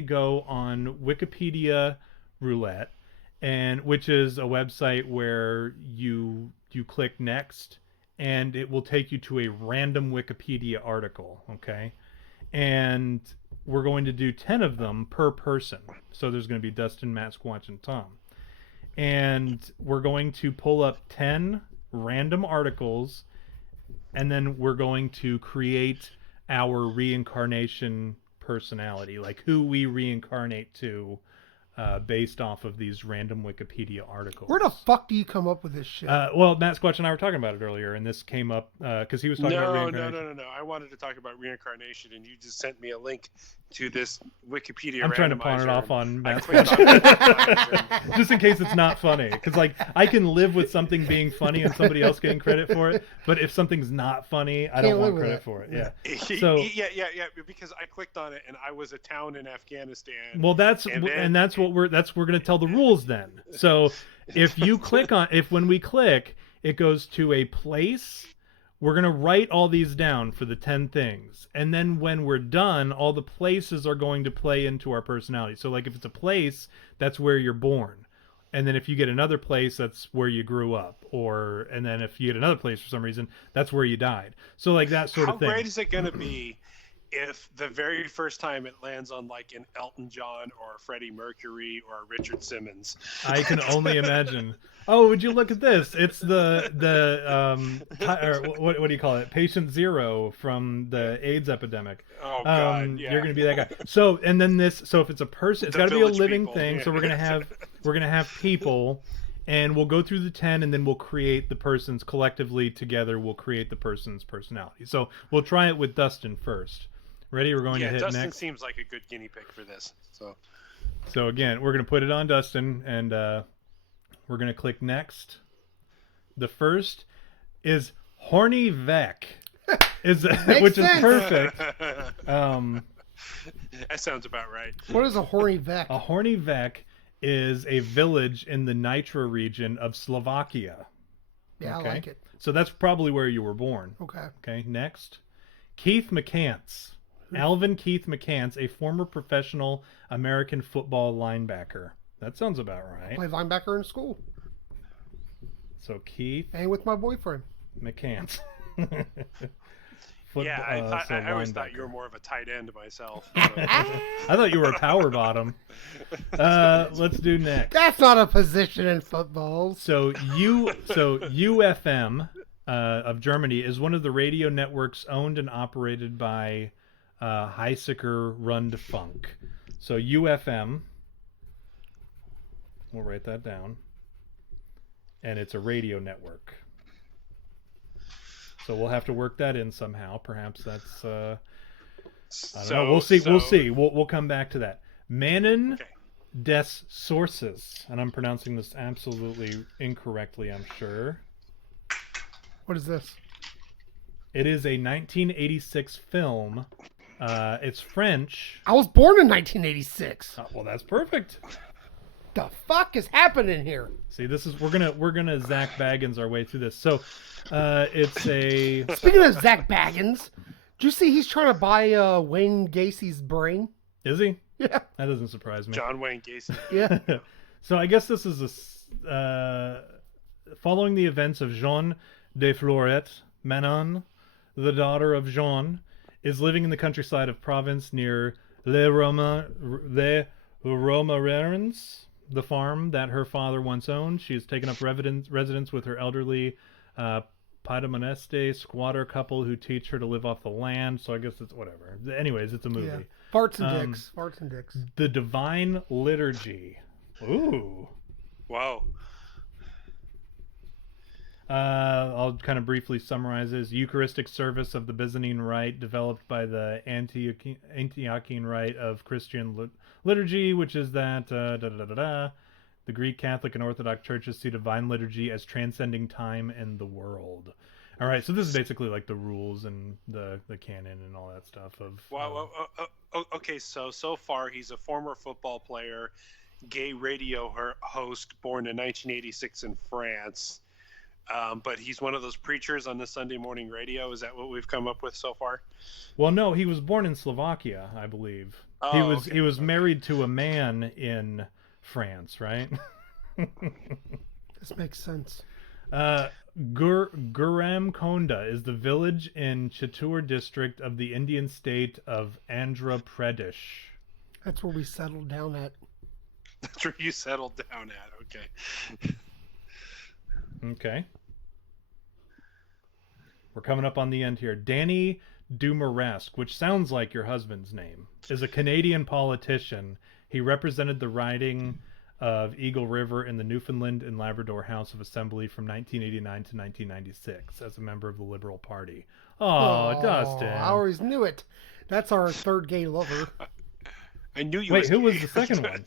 go on Wikipedia Roulette, which is a website where you click next and it will take you to a random Wikipedia article, okay? And we're going to do 10 of them per person. So there's going to be Dustin, Matt, Squatch, and Tom. And we're going to pull up 10 random articles, and then we're going to create our reincarnation personality, like who we reincarnate to, based off of these random Wikipedia articles. Where the fuck do you come up with this shit? Well, Matt Squatch and I were talking about it earlier, and this came up because he was talking about reincarnation. No. I wanted to talk about reincarnation, and you just sent me a link to this Wikipedia. I'm trying to pawn it off on Matt Squatch. just in case it's not funny, because like I can live with something being funny and somebody else getting credit for it, but if something's not funny, I don't want credit for it. Yeah. So yeah, because I clicked on it and I was a town in Afghanistan. Well, that's what we're going to tell the rules then. So if you when we click, it goes to a place. We're going to write all these down for the 10 things. And then when we're done, all the places are going to play into our personality. So like if it's a place, that's where you're born. And then if you get another place, that's where you grew up. And then if you get another place for some reason, that's where you died. So like that sort of thing. How great is it going to be if the very first time it lands on like an Elton John or a Freddie Mercury or a Richard Simmons? I can only imagine. Oh, would you look at this? It's what do you call it? Patient Zero from the AIDS epidemic. Oh God, yeah. You're gonna be that guy. So and then so if it's a person, it's got to be a living thing. Yeah. So we're gonna have people, and we'll go through the 10, and then we'll create the person's collectively together. We'll create the person's personality. So we'll try it with Dustin first. Ready? We're going to hit Dustin next. Seems like a good guinea pig for this. So again, we're gonna put it on Dustin, and we're gonna click next. The first is horny Vec, which is perfect. That sounds about right. What is a horny Vec? A horny Vec is a village in the Nitra region of Slovakia. Yeah, okay? I like it. So that's probably where you were born. Okay. Okay. Next, Keith McCants. Alvin Keith McCants, a former professional American football linebacker. That sounds about right. Played linebacker in school. So Keith and with my boyfriend McCants. I always thought you were more of a tight end myself. So. I thought you were a power bottom. Let's do next. That's not a position in football. So UFM of Germany is one of the radio networks owned and operated by Heisiker Rundfunk. So UFM, we'll write that down, and it's a radio network. So we'll have to work that in somehow. Perhaps that's I don't know. We'll see. We'll see. We'll come back to that. Mannen des Sources, and I'm pronouncing this absolutely incorrectly, I'm sure. What is this? It is a 1986 film. It's French. I was born in 1986. Well, that's perfect. The fuck is happening here? See, this is we're gonna Zach Baggins our way through this. So, it's a. Speaking of Zach Baggins, do you see he's trying to buy Wayne Gacy's brain? Is he? Yeah. That doesn't surprise me. John Wayne Gacy. Yeah. So I guess this is following the events of Jeanne de Floret Manon, the daughter of Jean, is living in the countryside of Provence near Les Romains, the farm that her father once owned. She has taken up residence with her elderly Piedmontese squatter couple who teach her to live off the land. So I guess it's whatever. Anyways, it's a movie. Yeah. Farts and dicks. Farts and dicks. The Divine Liturgy. Ooh. Wow. I'll kind of briefly summarize this. Eucharistic service of the Byzantine Rite developed by the Antiochian Rite of Christian liturgy, which is that the Greek Catholic and Orthodox churches see divine liturgy as transcending time and the world. All right, so this is basically like the rules and the canon and all that stuff of. Wow. Okay, so far he's a former football player, gay radio host, born in 1986 in France. But he's one of those preachers on the Sunday morning radio. Is that what we've come up with so far? Well, no, he was born in Slovakia, I believe. Oh, he was married to a man in France, right? This makes sense. Guram Konda is the village in Chittoor district of the Indian state of Andhra Pradesh. That's where we settled down at. That's where you settled down at. Okay. Okay. We're coming up on the end here. Danny Dumaresque, which sounds like your husband's name, is a Canadian politician. He represented the riding of Eagle River in the Newfoundland and Labrador House of Assembly from 1989 to 1996 as a member of the Liberal Party. Oh, Dustin. I always knew it. That's our third gay lover. I knew you. Wait, who was the second one?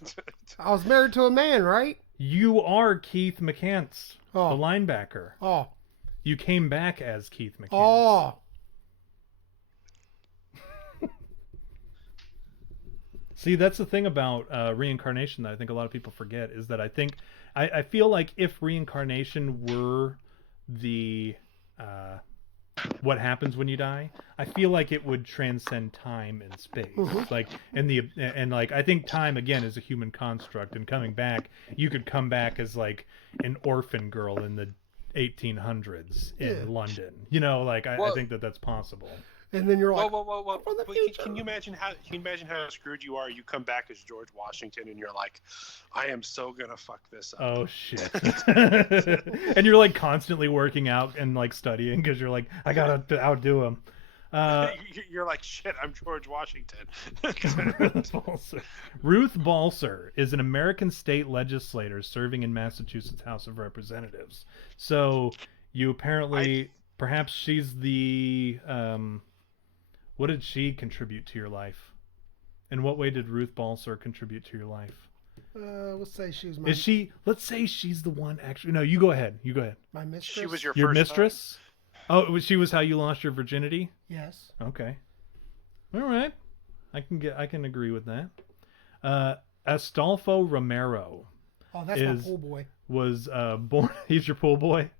I was married to a man, right? You are Keith McCants, the Oh. linebacker. Oh. You came back as Keith McCants. Oh. See, that's the thing about reincarnation that I think a lot of people forget is that I feel like if reincarnation were the what happens when you die, I feel like it would transcend time and space. Like and like I think time again is a human construct, and coming back, you could come back as like an orphan girl in the 1800s in London. You know, like I think that's possible. And then you're like, whoa. Can you imagine how screwed you are? You come back as George Washington, and you're like, I am so gonna fuck this up. Oh shit! And you're like constantly working out and like studying because you're like, I gotta outdo him. You're like, shit, I'm George Washington. Ruth Balser is an American state legislator serving in Massachusetts House of Representatives. So you apparently, perhaps she's the what did she contribute to your life? In what way did Ruth Balser contribute to your life? Let's say she was my... Is she... Let's say she's the one actually... No, you go ahead. You go ahead. My mistress? She was your mistress? Oh, she was how you lost your virginity? Yes. Okay. All right. I can agree with that. Astolfo Romero. Oh, that's my pool boy. Was born... He's your pool boy?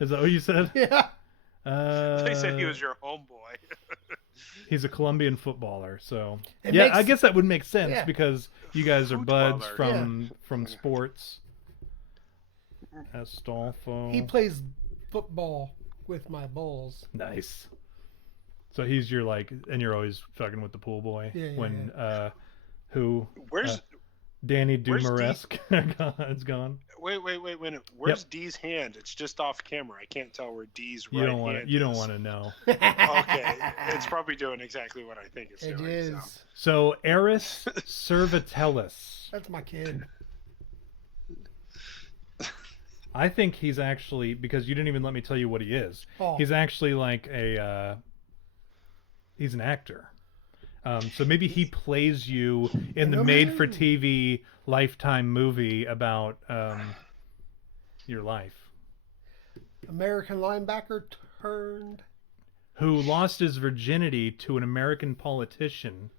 Is that what you said? Yeah. They said he was your homeboy. He's a Colombian footballer, so I guess that would make sense because you guys are buds from sports. Astolfo. He plays football with my balls. Nice. So he's your like, and you're always fucking with the pool boy. Who? Where's Danny Dumaresque? It's gone. Wait. Where's D's hand? It's just off camera. I can't tell where D's right hand is. You don't want to know. Okay. It's probably doing exactly what I think it's doing. It is. So Eris Cervatellis. That's my kid. I think he's actually, because you didn't even let me tell you what he is. Oh. He's actually like he's an actor. So maybe he plays you in the made-for-TV Lifetime movie about your life. American linebacker turned... Who lost his virginity to an American politician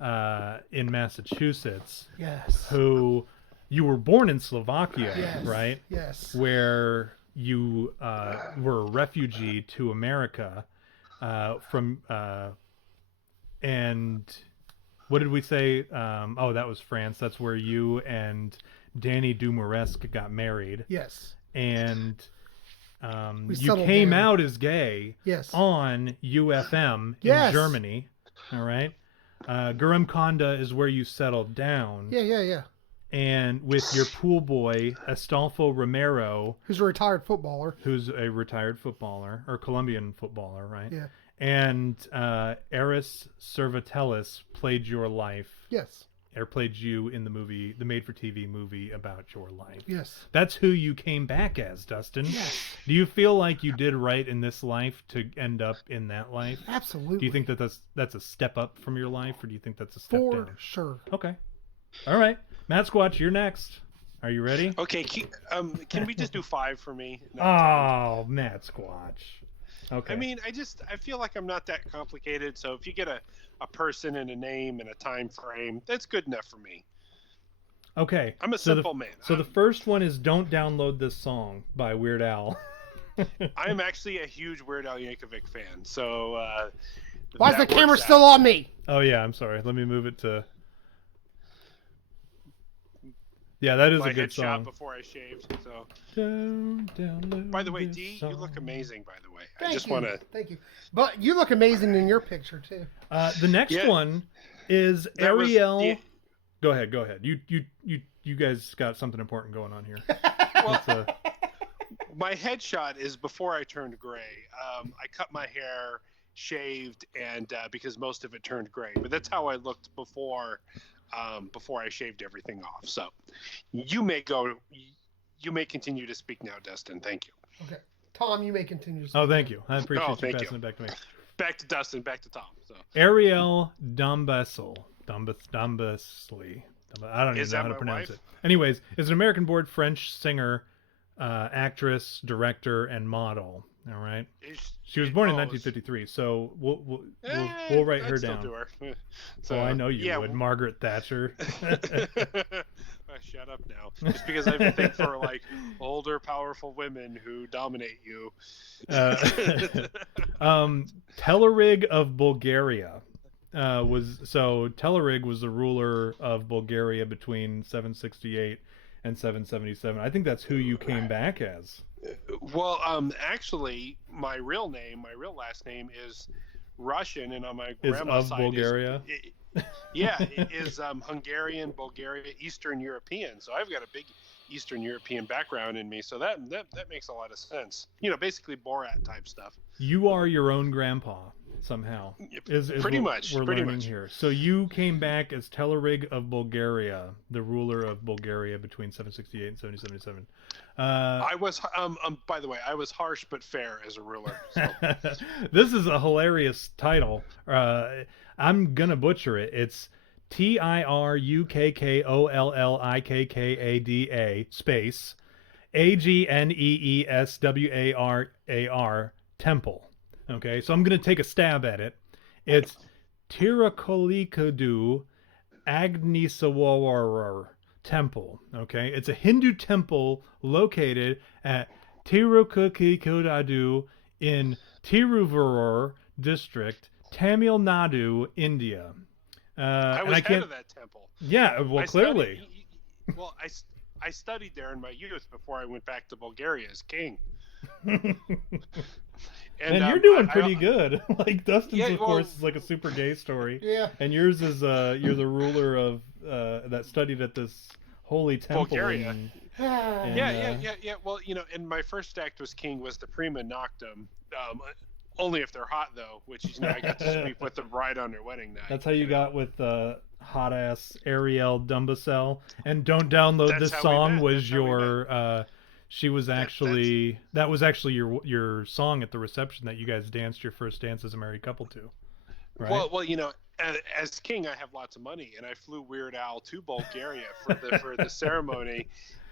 in Massachusetts. Yes. Who... You were born in Slovakia, right? Yes. Where you were a refugee to America from... and what did we say? That was France. That's where you and Danny Dumaresque got married. Yes. And you came out as gay on UFM in Germany. All right. Gurem Konda is where you settled down. Yeah. And with your pool boy, Astolfo Romero. Who's a retired footballer. Or Colombian footballer, right? Yeah. And Eris Cervatellis played your life. Yes. Or played you in the movie, the made-for-TV movie about your life. Yes. That's who you came back as, Dustin. Yes. Do you feel like you did right in this life to end up in that life? Absolutely. Do you think that's a step up from your life, or do you think that's a step down? For sure. Okay. All right. Matt Squatch, you're next. Are you ready? Okay. Can we just do 5 for me? Oh, Matt Squatch. Okay. I mean, I feel like I'm not that complicated, so if you get a person and a name and a time frame, that's good enough for me. Okay. I'm a simple man. So the first one is Don't Download This Song by Weird Al. I am actually a huge Weird Al Yankovic fan, so... Why is the camera still on me? Oh, yeah, I'm sorry. Let me move it to... Yeah, that is a good song. My headshot before I shaved. So. By the way, D, you look amazing. By the way, Thank you. But you look amazing in your picture too. The next one is Ariel. Go ahead. You guys got something important going on here. Well, my headshot is before I turned gray. I cut my hair, shaved, and because most of it turned gray. But that's how I looked before I shaved everything off. So you may continue to speak now, Dustin. Thank you. Okay. Tom, you may continue to speak. Oh, thank you. I appreciate you passing it back to me. Back to Dustin, back to Tom. So. Ariel Dombasle. Dombasley. I don't even know how to pronounce it. Anyways, is an American-born French singer, actress, director, and model. All right. She was born in 1953, so we'll write her down. Still do her. So I know you would, Margaret Thatcher. Shut up now. Just because I think for like older, powerful women who dominate you. Telerig of Bulgaria Telerig was the ruler of Bulgaria between 768 and 777. I think that's who you came back as. Well, actually, my real last name is Russian, and on my grandma's side Bulgaria. It is Hungarian, Bulgaria, Eastern European. So I've got a big Eastern European background in me. So that makes a lot of sense. Basically Borat type stuff. You are your own grandpa somehow. Is pretty much. We're learning here. So you came back as Telerig of Bulgaria, the ruler of Bulgaria between 768 and 777. I was, by the way, I was harsh but fair as a ruler. So. This is a hilarious title. I'm gonna butcher it. It's TIRUKKOLLIKKADA space AGNEESWARAR temple. Okay, so I'm gonna take a stab at it. It's Tirakolikadu Agnisawar temple. Okay, it's a Hindu temple located at Tirukokikudadu in Tiruvurur district, Tamil Nadu, India. I was head of that temple. Yeah, well, clearly. I studied there in my youth before I went back to Bulgaria as king. And you're doing pretty good. Like Dustin's, of course, is like a super gay story. Yeah. And yours is you're the ruler of that studied at this holy temple. Bulgaria. Yeah. Well, and my first act was king was the prima noctum. Only if they're hot though, which I got to sweep with the bride on their wedding night. That's how you got with hot ass Ariel Dumbasel. And Don't Download This Song was your. She was actually that was actually your song at the reception that you guys danced your first dance as a married couple to. Right? Well, as king, I have lots of money, and I flew Weird Al to Bulgaria for the ceremony,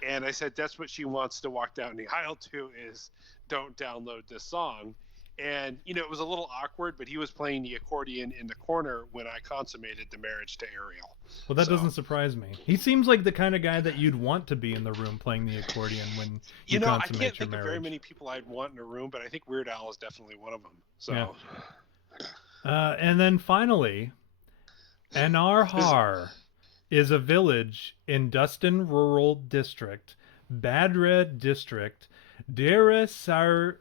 and I said that's what she wants to walk down the aisle to is Don't Download This Song. And, it was a little awkward, but he was playing the accordion in the corner when I consummated the marriage to Ariel. Well, that doesn't surprise me. He seems like the kind of guy that you'd want to be in the room playing the accordion when you consummate your marriage. I can't think of very many people I'd want in a room, but I think Weird Al is definitely one of them. So, yeah. And then finally, Anarhar is a village in Dustin Rural District, Badra District, Dera Sar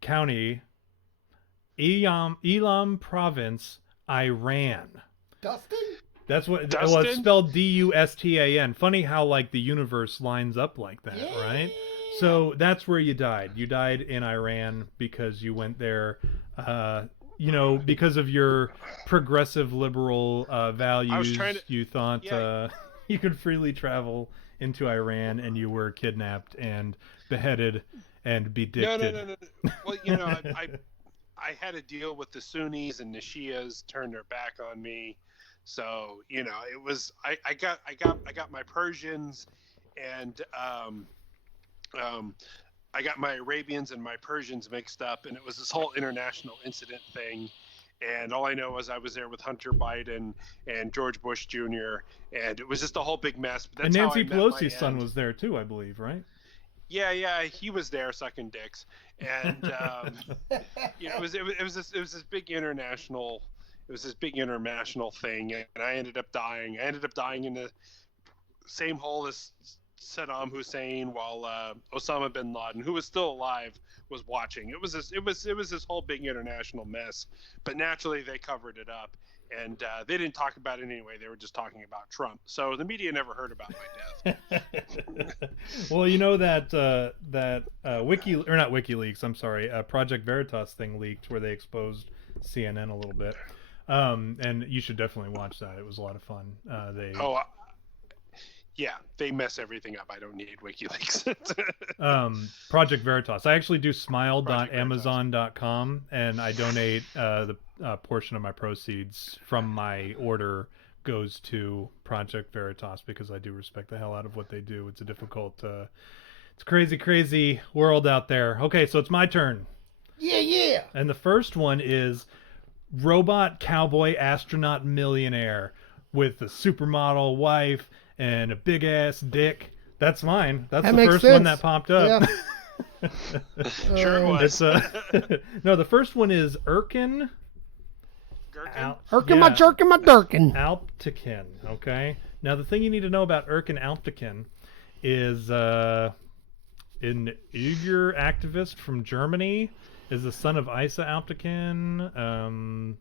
County, Elam Province, Iran. Dustin? That's what. Dustin? Well, it's spelled Dustan. Funny how the universe lines up like that, right? So that's where you died. You died in Iran because you went there. Because of your progressive liberal values, you thought you could freely travel into Iran, and you were kidnapped and beheaded and bedicted. No. Well, I had a deal with the Sunnis, and the Shias turned their back on me. So it was I got my Persians, and I got my Arabians and my Persians mixed up, and it was this whole international incident thing. And all I know is I was there with Hunter Biden and George Bush Jr., and it was just a whole big mess. But that's and Nancy Pelosi's son was there too, I believe, right? Yeah, he was there sucking dicks, and it was this big international thing, and I ended up dying. I ended up dying in the same hole as Saddam Hussein, while Osama bin Laden, who was still alive, was watching. It was this whole big international mess, but naturally they covered it up, and they didn't talk about it anyway. They were just talking about Trump, so the media never heard about my death. Well, that not WikiLeaks. I'm sorry, Project Veritas thing leaked where they exposed CNN a little bit, and you should definitely watch that. It was a lot of fun. Yeah, they mess everything up. I don't need WikiLeaks. Project Veritas. I actually do smile.amazon.com, and I donate the portion of my proceeds from my order goes to Project Veritas because I do respect the hell out of what they do. It's a difficult, it's crazy world out there. Okay, so it's my turn. Yeah. And the first one is robot cowboy astronaut millionaire with a supermodel wife and a big ass dick. That's mine. That's That the makes first one sense. that popped up. Yeah. Sure it was. No, the first one is Erkin. Gherkin? Erkin my jerkin my dirkin. Alptekin. Okay. Now the thing you need to know about Erkin Alptekin is an Uyghur activist from Germany. Is the son of Isa Alptekin.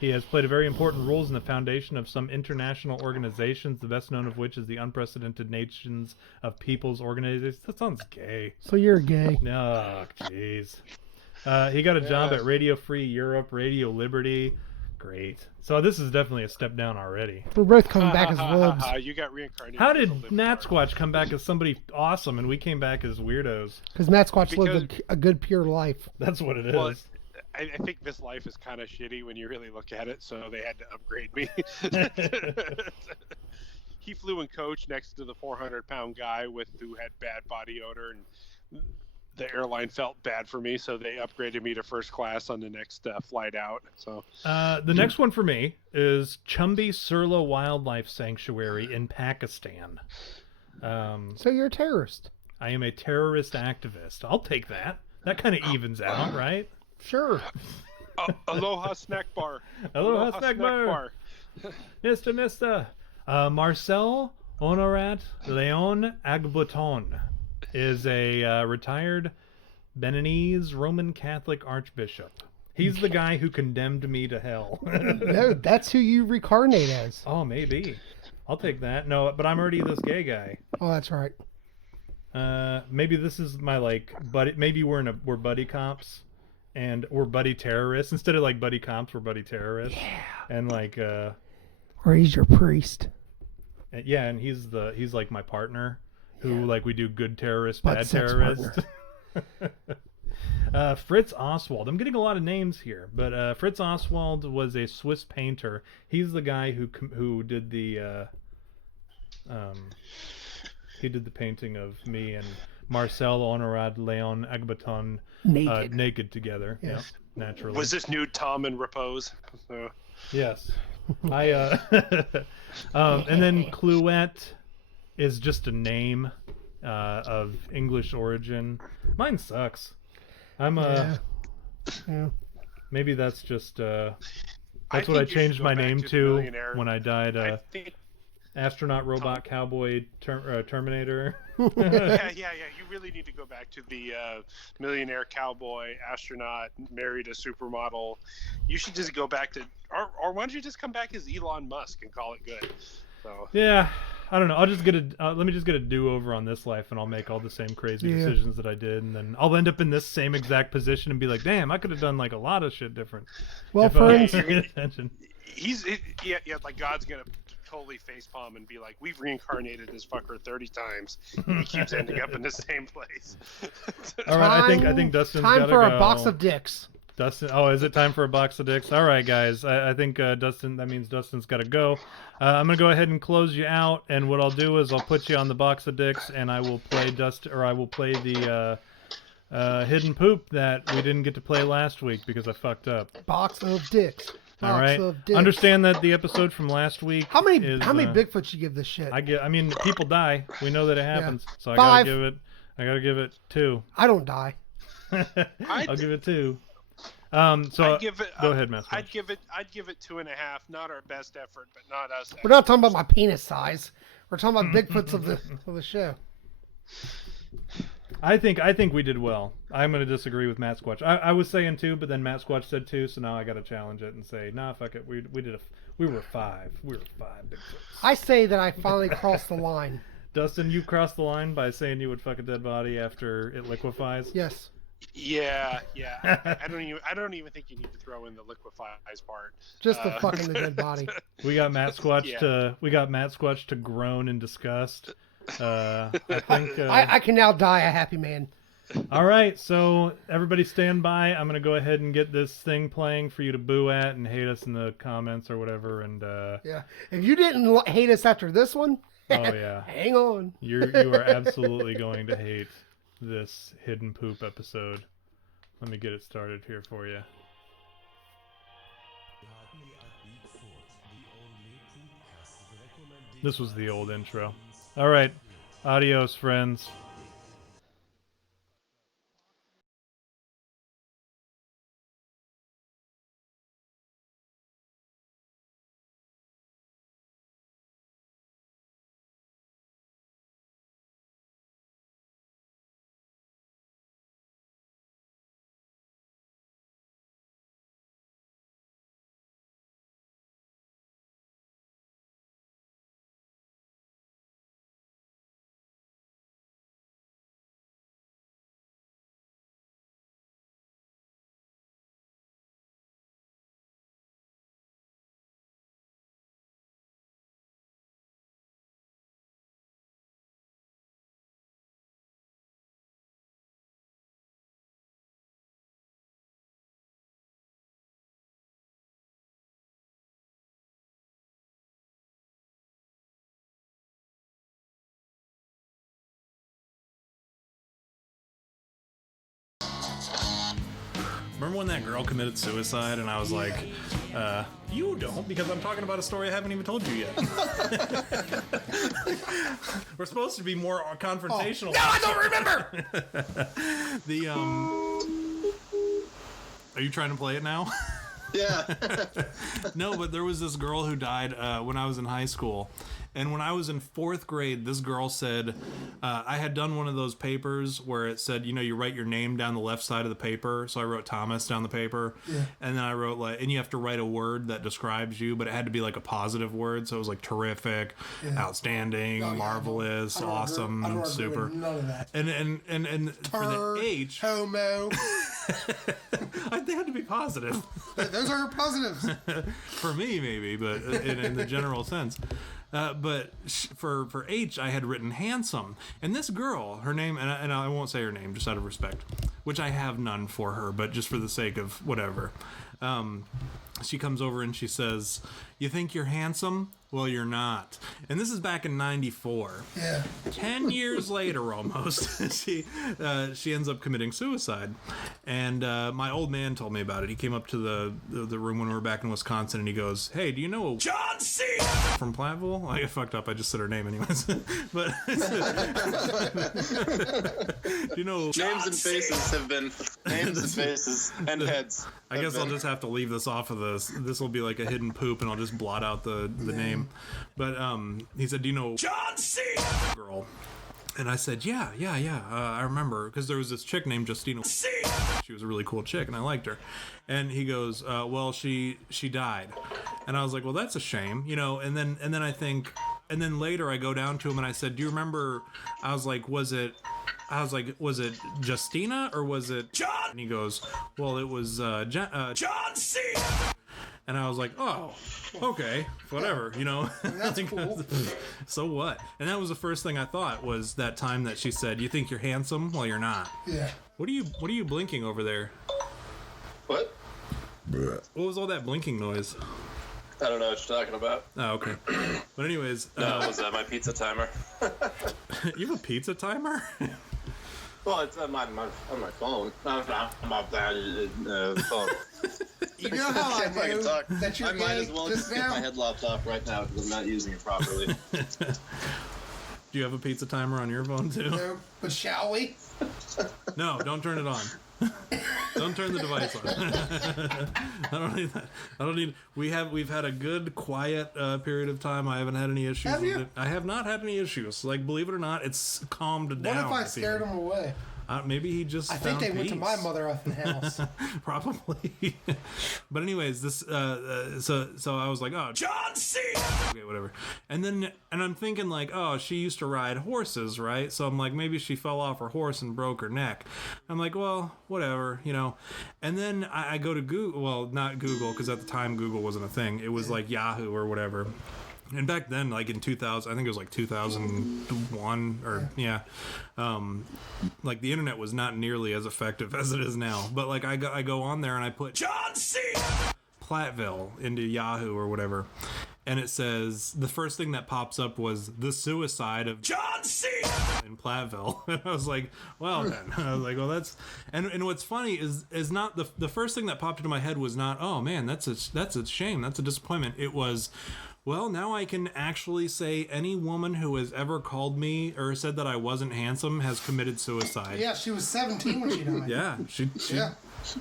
He has played a very important role in the foundation of some international organizations, the best known of which is the Unprecedented Nations of Peoples Organization. That sounds gay. So you're gay. Oh, jeez. He got a job at Radio Free Europe, Radio Liberty. Great. So this is definitely a step down already. We're both coming back as wolves. You got reincarnated. How did Matt Squatch come back as somebody awesome and we came back as weirdos? Because Matt Squatch lived a good, pure life. That's what it is. Well, I think this life is kind of shitty when you really look at it, so they had to upgrade me. He flew in coach next to the 400-pound guy who had bad body odor, and the airline felt bad for me, so they upgraded me to first class on the next flight out. So the next one for me is Chumbi Surla Wildlife Sanctuary in Pakistan. So you're a terrorist. I am a terrorist activist. I'll take that. That kind of evens out, right? Sure. Aloha snack bar. Aloha snack bar. Mister. Marcel Honorat Leon Agbuton is a retired Beninese Roman Catholic Archbishop. He's the guy who condemned me to hell. No, that's who you reincarnate as. Oh, maybe. I'll take that. No, but I'm already this gay guy. Oh, that's right. Maybe this is my buddy. Maybe we're buddy cops. And we're buddy terrorists. Instead of buddy cops, we're buddy terrorists. Yeah. And or he's your priest. Yeah, and he's my partner, who we do good terrorist, Butt bad sex terrorist. Fritz Oswald. I'm getting a lot of names here, but Fritz Oswald was a Swiss painter. He's the guy who did the painting of me and Marcel Honorad Leon Agbaton naked together. Yes. Yeah, naturally. Was this nude Tom in repose? Yes. And then Clouette is just a name of English origin. Mine sucks. I'm Yeah. maybe that's just that's what I changed my name to when I died. Astronaut, robot, cowboy, Terminator. Yeah. You really need to go back to the millionaire, cowboy, astronaut, married a supermodel. You should just go back to, or why don't you just come back as Elon Musk and call it good? So. Yeah, I don't know. I'll just get let me just get a do-over on this life, and I'll make all the same crazy decisions that I did, and then I'll end up in this same exact position and be like, damn, I could have done a lot of shit different. Well, friends, attention. God's gonna totally facepalm and be like, we've reincarnated this fucker 30 times. And he keeps ending up in the same place. All right, I think Dustin's time gotta for go. a box of dicks. Dustin, is it time for a box of dicks? All right, guys. I think Dustin. That means Dustin's got to go. I'm gonna go ahead and close you out. And what I'll do is I'll put you on the box of dicks, and I will play the hidden poop that we didn't get to play last week because I fucked up. Box of dicks. All right. Understand that the episode from last week. How many Bigfoots you give this shit? People die. We know that it happens. Yeah. So I gotta give it 2. I don't die. I'll give it 2. Go ahead, Matt. I'd give it 2.5. Not our best effort, but not us. We're not talking about my penis size. We're talking about Bigfoots of the show. I think we did well. I'm going to disagree with Matt Squatch. I was saying 2, but then Matt Squatch said 2, so now I got to challenge it and say, nah, fuck it. We were 5. We were 5 Bigfoots. I say that I finally crossed the line. Dustin, you crossed the line by saying you would fuck a dead body after it liquefies. Yes. Yeah. I don't even think you need to throw in the liquefies part. Just the fucking the dead body. We got Matt Squatch to groan in disgust. I think I can now die a happy man. All right, so everybody stand by. I'm gonna go ahead and get this thing playing for you to boo at and hate us in the comments or whatever. And yeah, if you didn't hate us after this one, oh yeah, hang on. You are absolutely going to hate this hidden poop episode. Let me get it started here for you. This was the old intro. All right. Adios, friends. Remember when that girl committed suicide and I was like, you don't, because I'm talking about a story I haven't even told you yet. We're supposed to be more confrontational. No, I don't remember! Are you trying to play it now? Yeah. No, but there was this girl who died when I was in high school. And when I was in 4th grade, this girl said, I had done one of those papers where it said, you write your name down the left side of the paper. So I wrote Thomas down the paper. Yeah. And then I wrote and you have to write a word that describes you, but it had to be like a positive word. So it was like terrific, outstanding, marvelous, awesome, super. None of that. And for the H, homo. they had to be positive. Those are positives. For me, maybe, but in the general sense. But for H, I had written handsome. And this girl, her name, and I won't say her name just out of respect, which I have none for her, but just for the sake of whatever. She comes over and she says, "You think you're handsome? Well, you're not." And this is back in '94. Yeah. 10 years later, almost, she ends up committing suicide. And my old man told me about it. He came up to the room when we were back in Wisconsin, and he goes, "Hey, do you know John C. from Platteville?" I fucked up. I just said her name anyways. But do you know names and faces have been names and faces and heads. I guess I'll just have to leave this off of this. This will be like a hidden poop, and I'll just blot out the name. But he said, "Do you know John C. girl?" And I said, yeah, I remember, because there was this chick named Justina. She was a really cool chick, and I liked her. And he goes, well, she died. And I was like, well, that's a shame, And then I think, and then later I go down to him and I said, do you remember? I was like, was it Justina or was it John? And he goes, well, it was John C. And I was like, oh, okay, whatever, That's cool. So what? And that was the first thing I thought was that time that she said, "You think you're handsome? Well, you're not." Yeah. What are you blinking over there? What? What was all that blinking noise? I don't know what you're talking about. Oh, okay. But anyways, no, it was my pizza timer. You have a pizza timer? Well, it's on my phone. Not my phone. You know how I knew that you're I might as well just get now? my head lopped off right now because I'm not using it properly. Do you have a pizza timer on your phone too? No, but shall we? No, don't turn it on. Don't turn the device on. I don't need that. I don't need. We've had a good quiet period of time. I haven't had any issues. Have you? With it. I have not had any issues. Like, believe it or not, it's calmed down. What if I scared him away? Maybe he just. I think they went to my mother up in the house. Probably. But anyways, this. So I was like, oh, John C. Okay, whatever. And I'm thinking like, oh, she used to ride horses, right? So I'm like, maybe she fell off her horse and broke her neck. I'm like, well, whatever, And then I go to Google. Well, not Google, because at the time Google wasn't a thing. It was like Yahoo or whatever. And back then, like in 2000, I think it was like 2001 or like the internet was not nearly as effective as it is now. But like I go on there and I put John C. Platteville into Yahoo or whatever. and it says the first thing that pops up was the suicide of John C. in Platteville. And I was like, well then. I was like, well that's and what's funny is not the first thing that popped into my head was not, oh man, that's a shame, that's a disappointment. It was, well, now I can actually say any woman who has ever called me or said that I wasn't handsome has committed suicide. Yeah, she was 17 when she died. Yeah, she Yeah.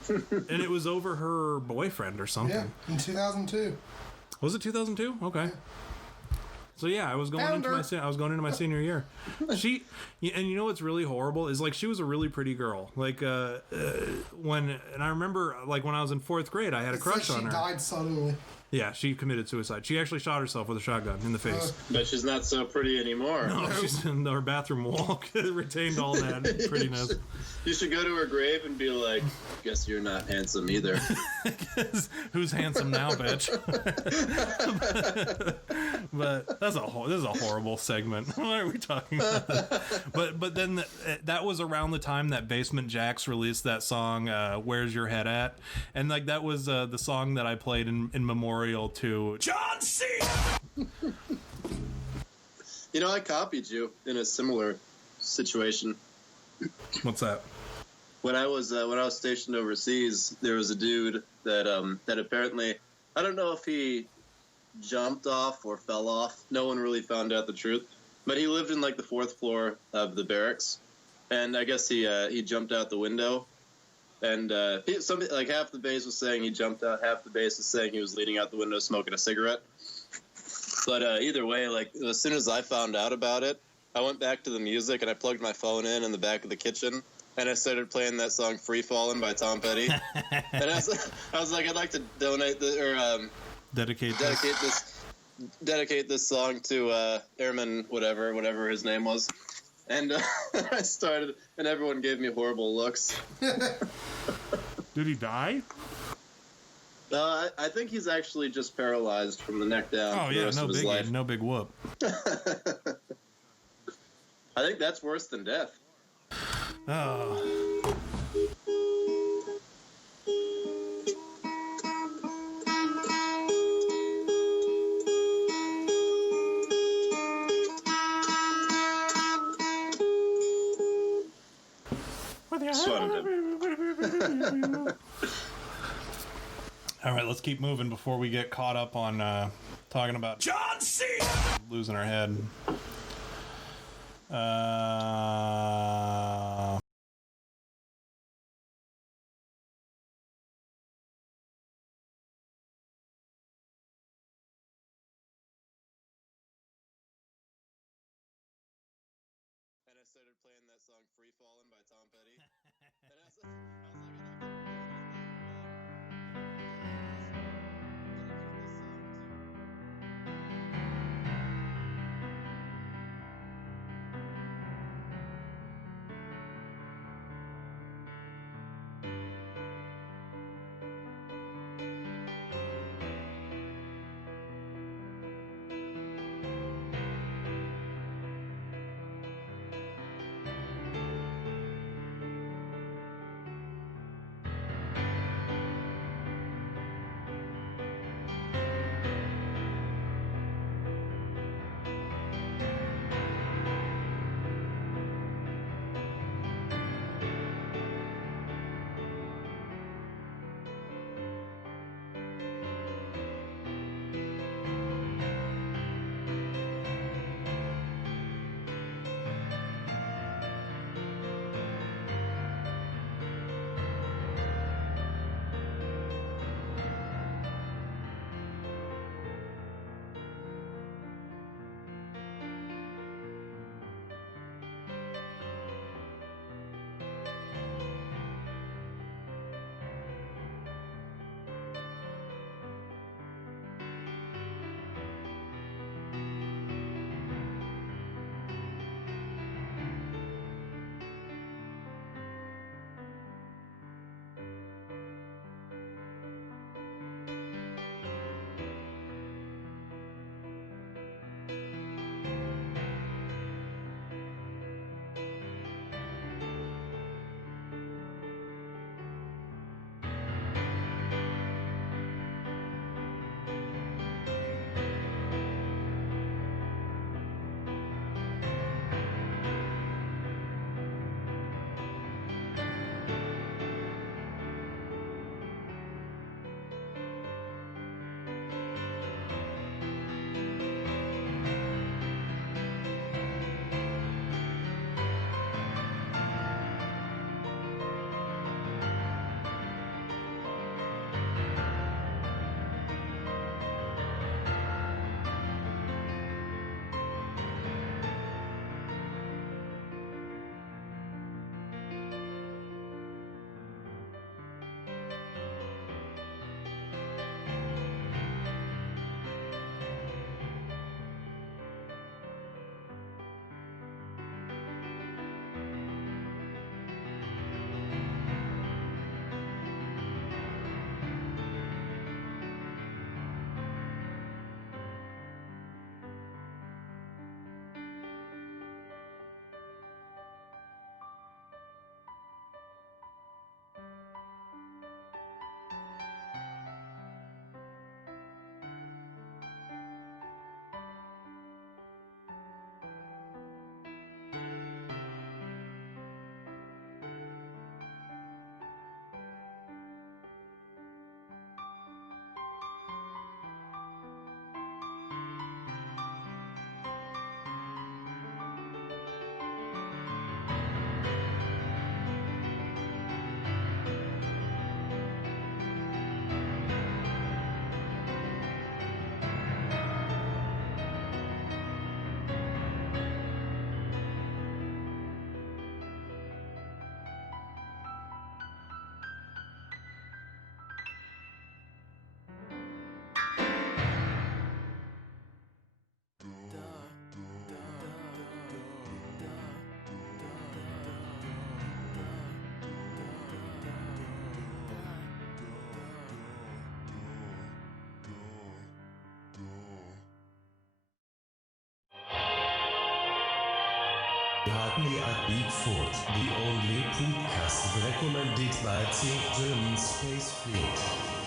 and it was over her boyfriend or something. Yeah, in 2002. Was it 2002? Okay. So yeah, I was going into my senior year. And you know what's really horrible is like she was a really pretty girl. Like and I remember like when I was in 4th grade, I had a crush on her. She died suddenly. Yeah, she committed suicide. She actually shot herself with a shotgun in the face. But she's not so pretty anymore. No, she's in her bathroom wall. Retained all that prettiness. You should go to her grave and be like, guess you're not handsome either. Who's handsome now, bitch? But this is a horrible segment. Why are we talking about this? But then that was around the time that Basement Jaxx released that song, Where's Your Head At? And like that was the song that I played in memorial to John C. You know, I copied you in a similar situation. What's that? When I was stationed overseas, there was a dude that apparently, I don't know if he jumped off or fell off. No one really found out the truth, but he lived in like the 4th floor of the barracks, and I guess he jumped out the window. And like half the base was saying he jumped out, half the base was saying he was leaning out the window smoking a cigarette. But either way, like as soon as I found out about it, I went back to the music and I plugged my phone in the back of the kitchen and I started playing that song "Free Fallin'" by Tom Petty. And I was like, I'd like to dedicate this song to Airman whatever his name was. And I started, and everyone gave me horrible looks. Did he die? I think he's actually just paralyzed from the neck down. Oh, for yeah, the rest no of his big, life. no big whoop. I think that's worse than death. Oh. All right, let's keep moving before we get caught up on talking about John C. Losing our head. And I started playing that song "Free Fallin'" by Tom Petty. And I was like, I'd like Partly at Bigfoot, the only podcast recommended by the German Space Fleet.